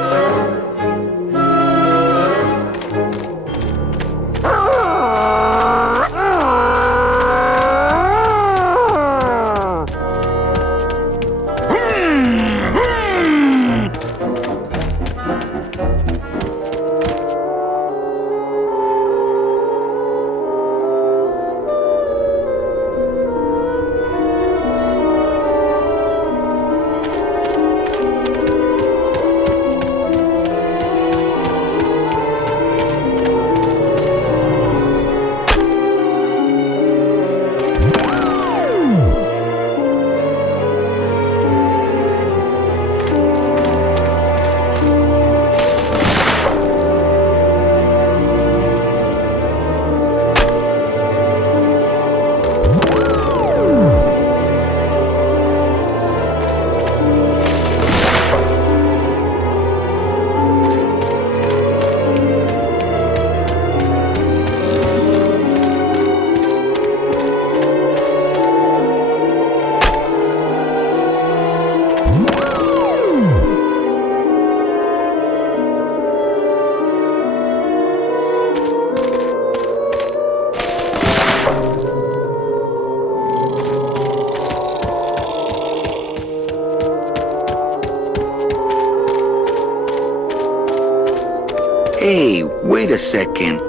Hey, wait a second.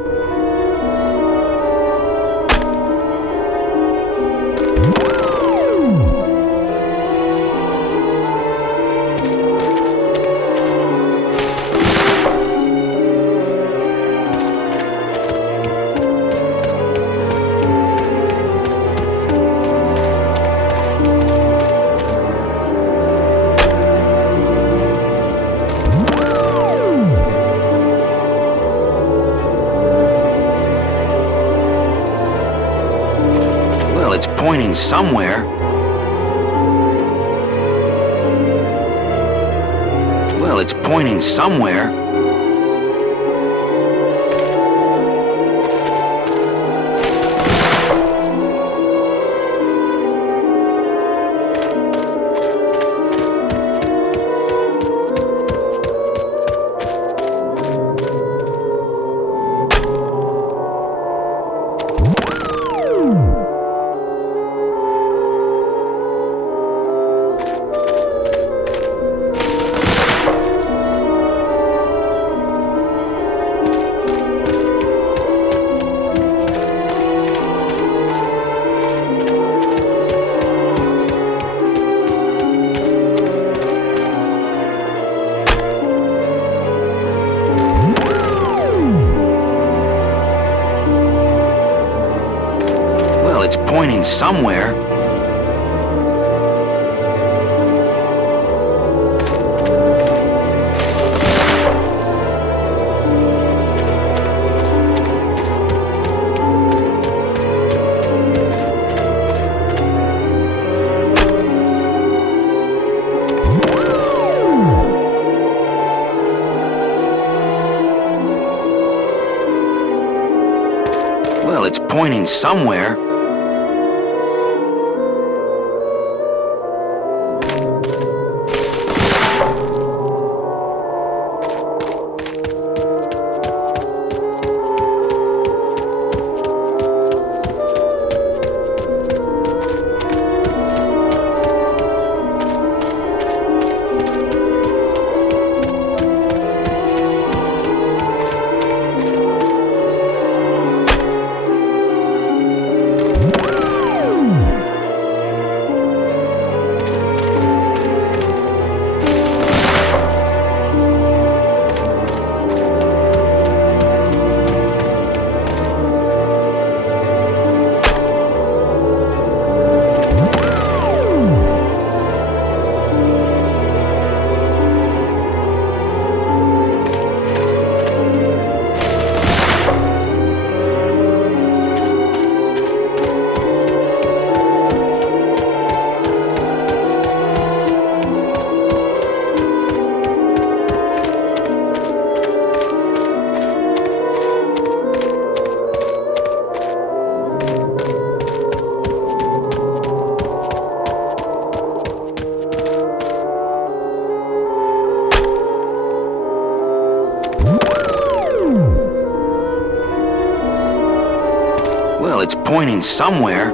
It's pointing somewhere. Well, it's pointing somewhere. it's pointing somewhere. Well, it's pointing somewhere. Well, it's pointing somewhere.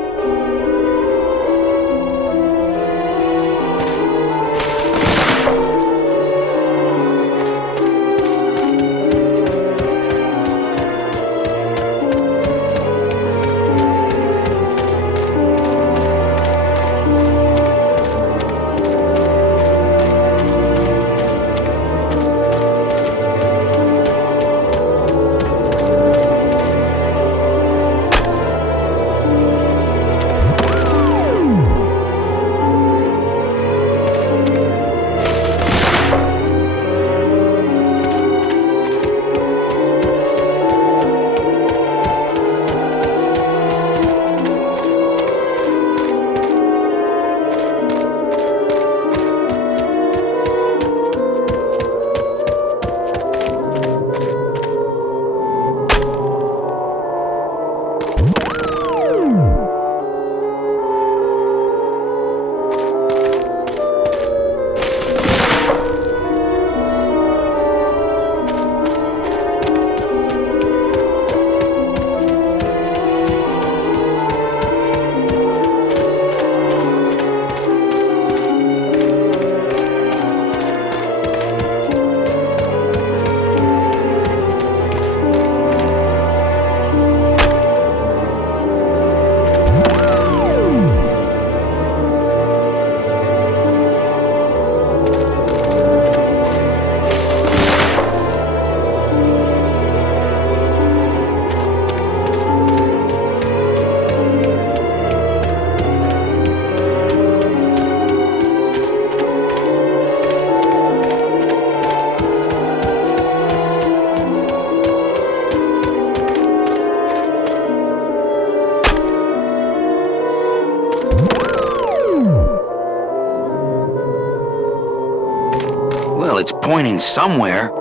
Well, it's pointing somewhere.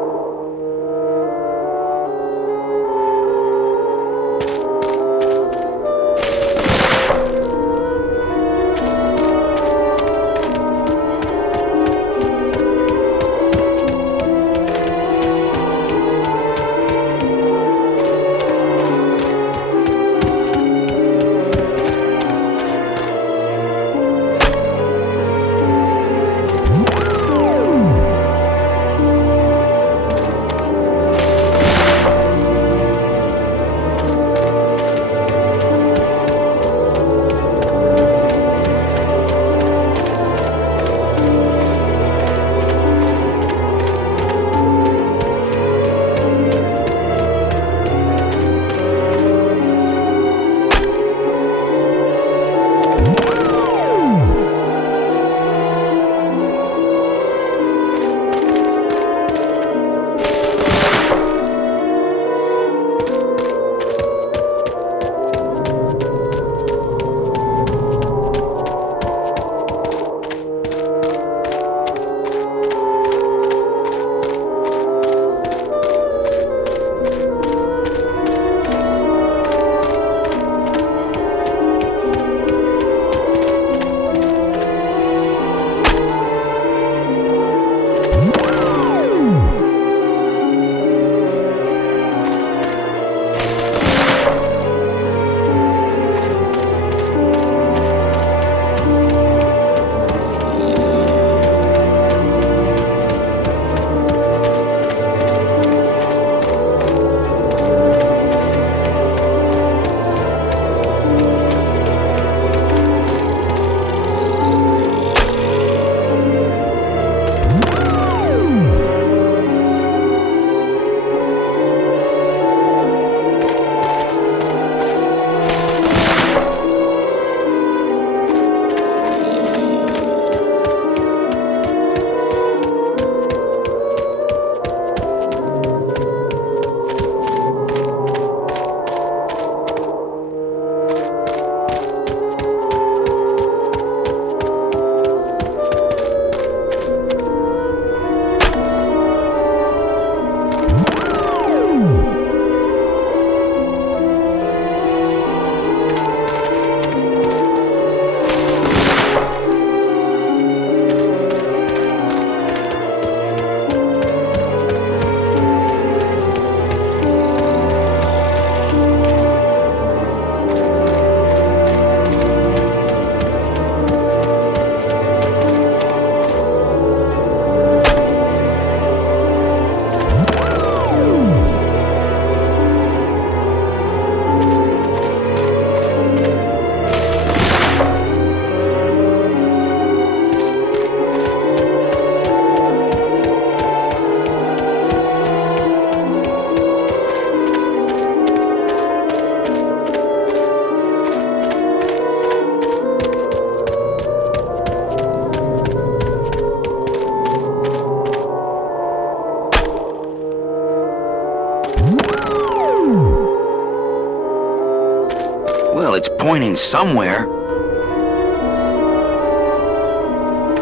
somewhere.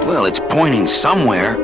Well, it's pointing somewhere.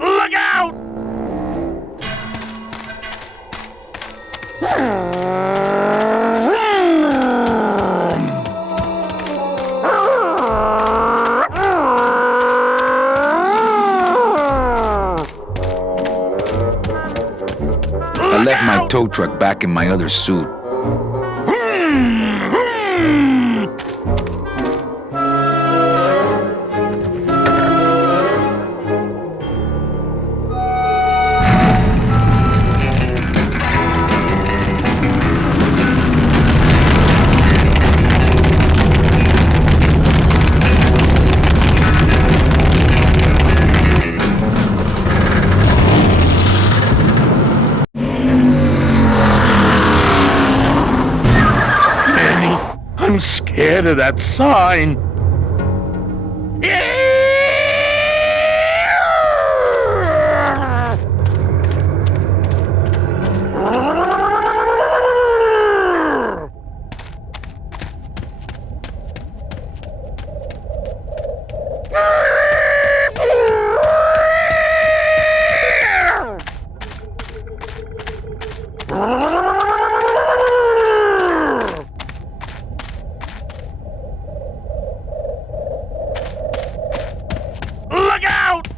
Look out! I left my tow truck back in my other suit. I'm scared of that sign. Look out!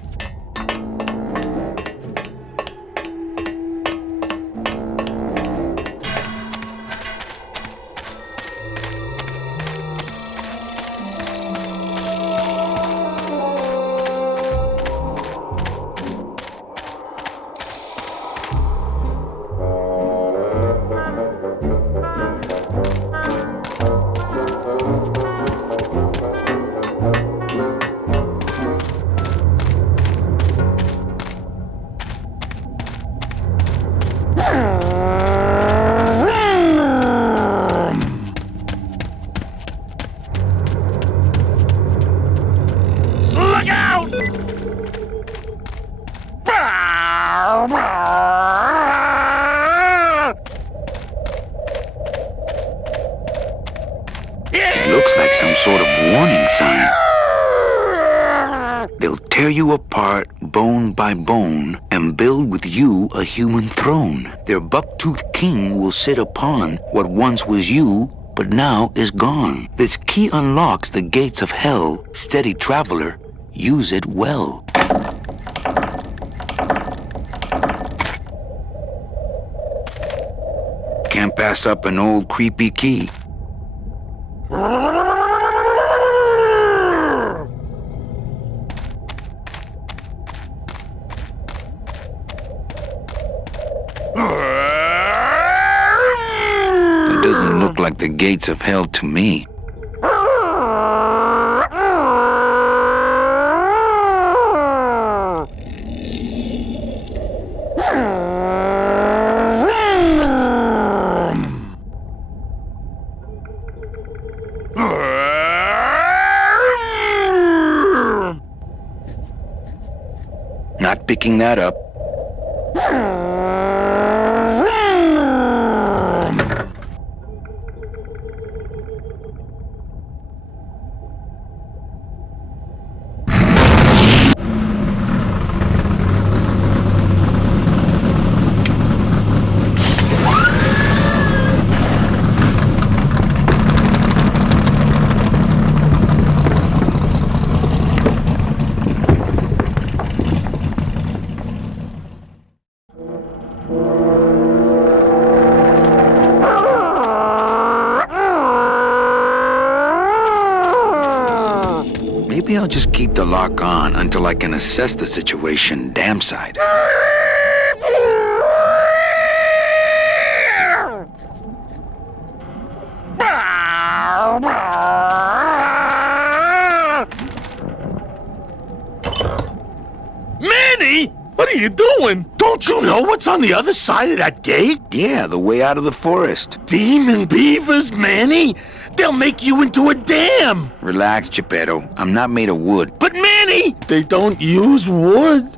Look out! It looks like some sort of warning sign. They'll tear you apart bone by bone and build with you a human throne. Their buck-toothed king will sit upon what once was you, but now is gone. This key unlocks the gates of hell. Steady traveler, use it well. Can't pass up an old creepy key. It doesn't look like the gates of hell to me. Not picking that up. Maybe I'll just keep the lock on until I can assess the situation damn side. Manny! What are you doing? Don't you know what's on the other side of that gate? Yeah, the way out of the forest. Demon beavers, Manny! They'll make you into a dam! Relax, Geppetto. I'm not made of wood. But Manny! They don't use wood.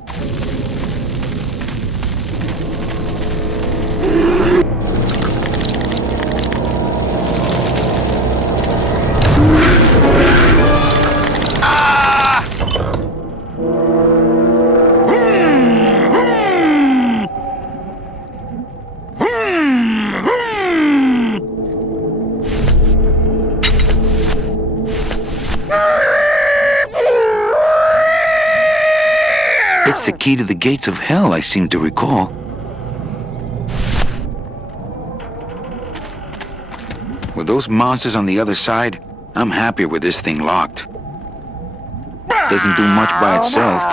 It's the key to the gates of hell, I seem to recall. With those monsters on the other side, I'm happier with this thing locked. Doesn't do much by itself.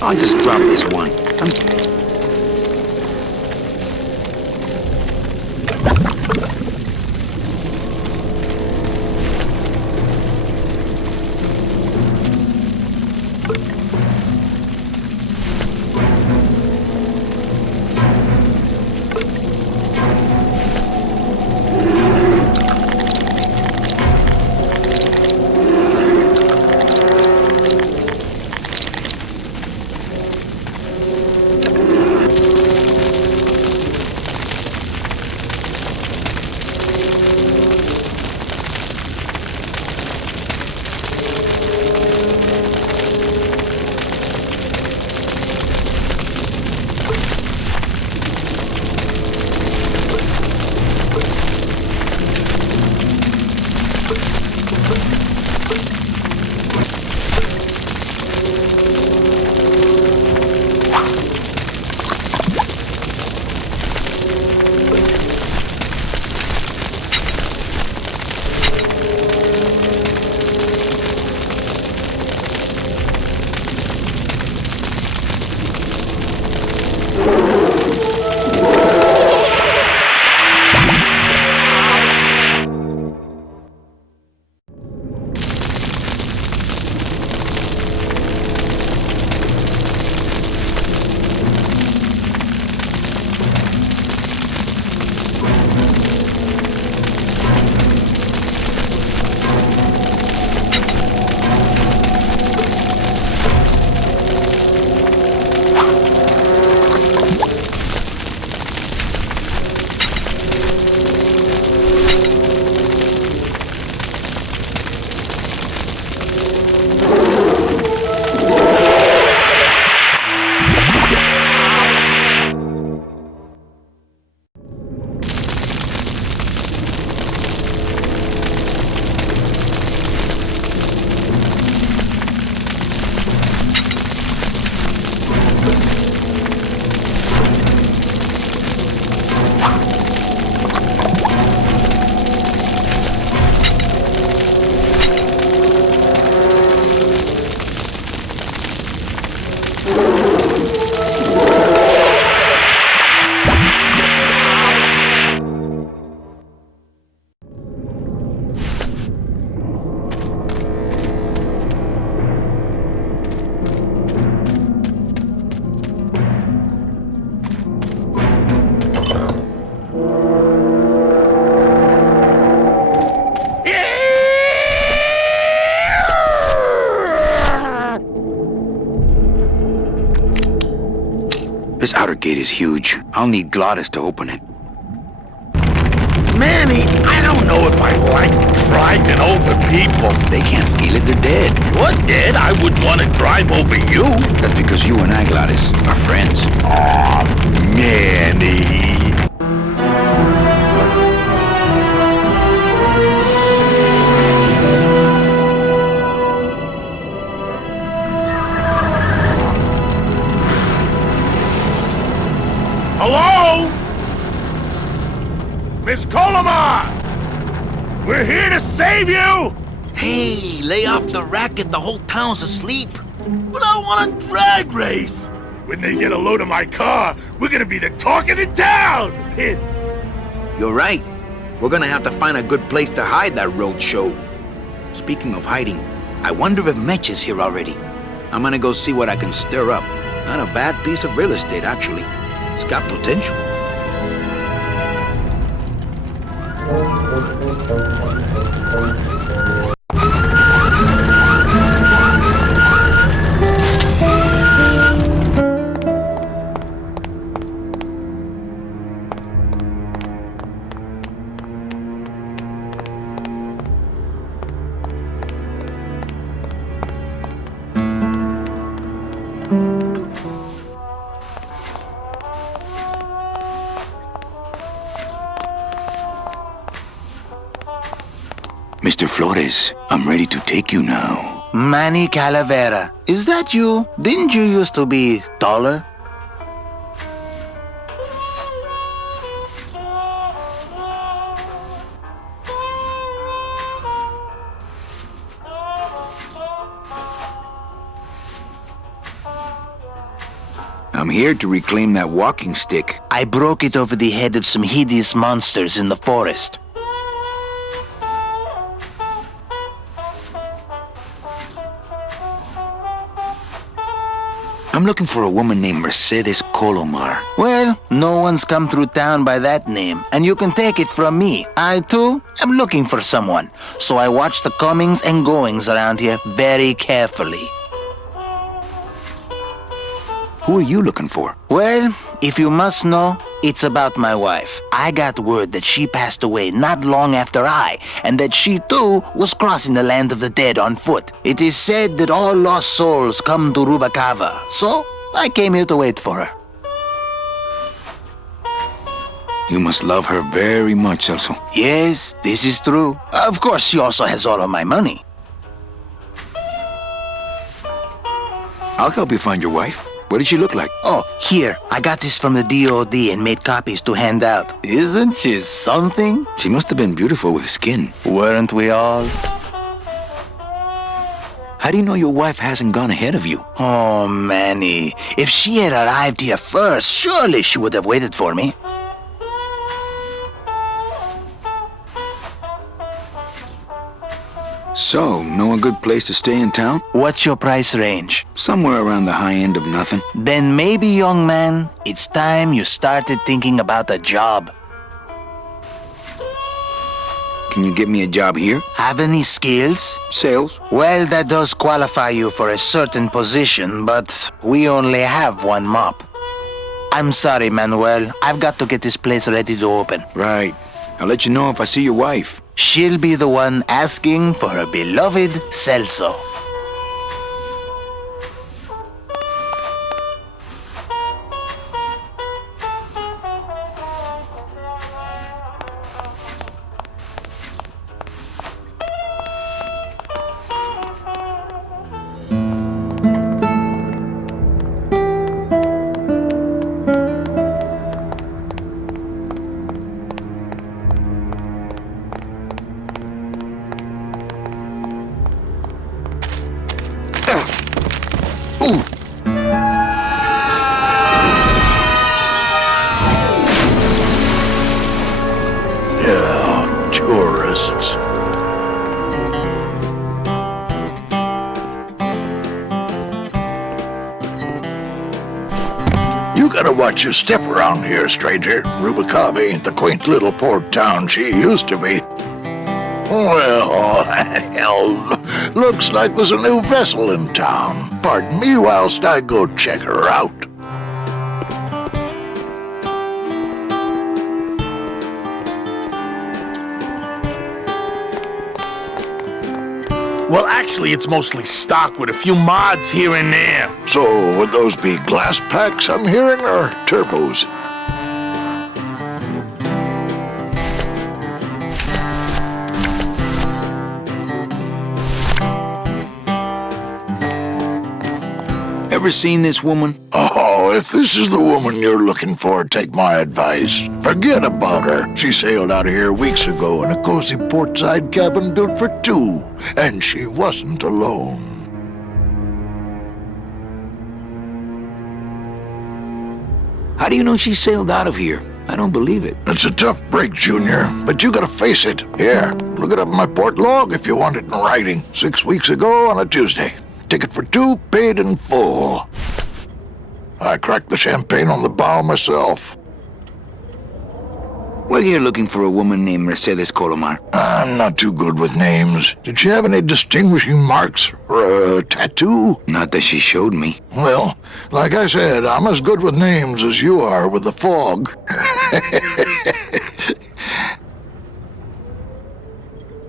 I'll just drop this one. This outer gate is huge. I'll need Gladys to open it. Manny, I don't know if I like driving over people. They can't feel it, they're dead. You're dead. I wouldn't want to drive over you. That's because you and I, Gladys, are friends. Aw, Manny. Hello? Miss Colomar! We're here to save you! Hey, lay off the racket. The whole town's asleep. But I want a drag race. When they get a load of my car, we're gonna be the talk of the town! You're right. We're gonna have to find a good place to hide that road show. Speaking of hiding, I wonder if Mitch is here already. I'm gonna go see what I can stir up. Not a bad piece of real estate, actually. It's got potential. Mr. Flores, I'm ready to take you now. Manny Calavera, is that you? Didn't you used to be taller? I'm here to reclaim that walking stick. I broke it over the head of some hideous monsters in the forest. I'm looking for a woman named Mercedes Colomar. Well, no one's come through town by that name, and you can take it from me. I, too, am looking for someone, so I watch the comings and goings around here very carefully. Who are you looking for? Well, if you must know, it's about my wife. I got word that she passed away not long after I, and that she too was crossing the land of the dead on foot. It is said that all lost souls come to Rubacava, so I came here to wait for her. You must love her very much, Celso. Yes, this is true. Of course, she also has all of my money. I'll help you find your wife. What did she look like? Oh, here. I got this from the DOD and made copies to hand out. Isn't she something? She must have been beautiful with skin. Weren't we all? How do you know your wife hasn't gone ahead of you? Oh, Manny. If she had arrived here first, surely she would have waited for me. So, know a good place to stay in town? What's your price range? Somewhere around the high end of nothing. Then maybe, young man, it's time you started thinking about a job. Can you get me a job here? Have any skills? Sales? Well, that does qualify you for a certain position, but we only have one mop. I'm sorry, Manuel. I've got to get this place ready to open. Right. I'll let you know if I see your wife. She'll be the one asking for her beloved Celso. Yeah, tourists. You gotta watch your step around here, stranger. Rubacava ain't the quaint little port town she used to be. Well, hell, looks like there's a new vessel in town. Pardon me whilst I go check her out. Well, actually, it's mostly stock with a few mods here and there. So, would those be glass packs I'm hearing, or turbos? Ever seen this woman? Oh, if this is the woman you're looking for, take my advice. Forget about her. She sailed out of here weeks ago in a cozy portside cabin built for two, and she wasn't alone. How do you know she sailed out of here? I don't believe it. It's a tough break, Junior, but you gotta face it. Here, look it up in my port log if you want it in writing. 6 weeks ago on a Tuesday. Ticket for two, paid in full. I cracked the champagne on the bow myself. We're here looking for a woman named Mercedes Colomar. I'm not too good with names. Did she have any distinguishing marks or a tattoo? Not that she showed me. Well, like I said, I'm as good with names as you are with the fog.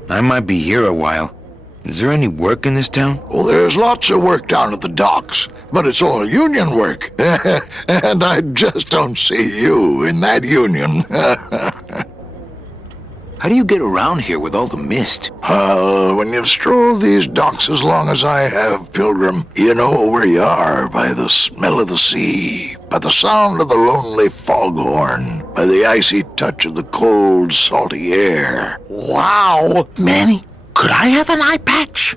I might be here a while. Is there any work in this town? Well, there's lots of work down at the docks, but it's all union work. And I just don't see you in that union. How do you get around here with all the mist? When you've strolled these docks as long as I have, Pilgrim, you know where you are by the smell of the sea, by the sound of the lonely foghorn, by the icy touch of the cold, salty air. Wow! Manny, could I have an eye patch?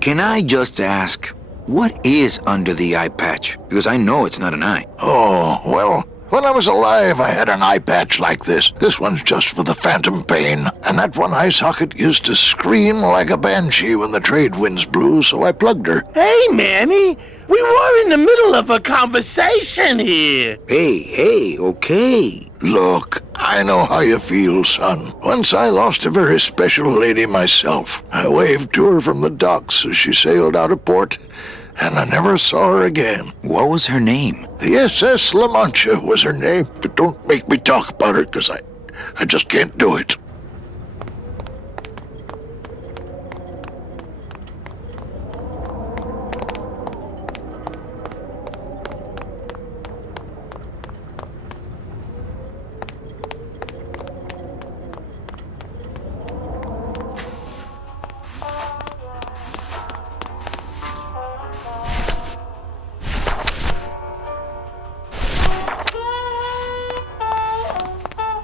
Can I just ask, what is under the eye patch? Because I know it's not an eye. Oh, well, when I was alive, I had an eye patch like this. This one's just for the phantom pain. And that one eye socket used to scream like a banshee when the trade winds blew, so I plugged her. Hey, Manny! We were in the middle of a conversation here. Hey, okay. Look, I know how you feel, son. Once I lost a very special lady myself. I waved to her from the docks as she sailed out of port, and I never saw her again. What was her name? The SS La Mancha was her name, but don't make me talk about her, because I just can't do it.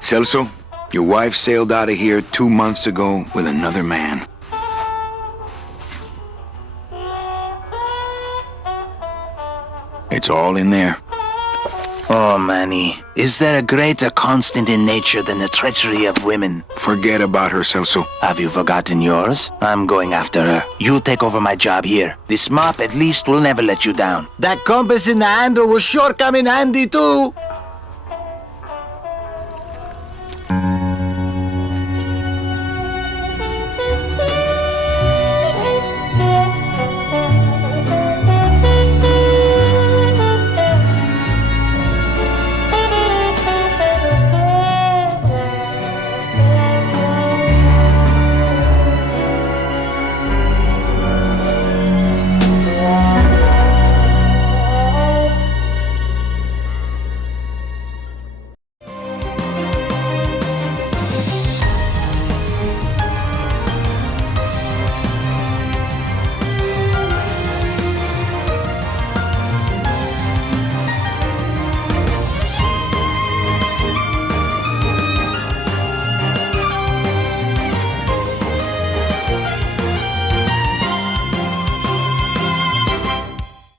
Celso, your wife sailed out of here 2 months ago with another man. It's all in there. Oh, Manny, is there a greater constant in nature than the treachery of women? Forget about her, Celso. Have you forgotten yours? I'm going after her. You take over my job here. This mop at least will never let you down. That compass in the handle will sure come in handy too.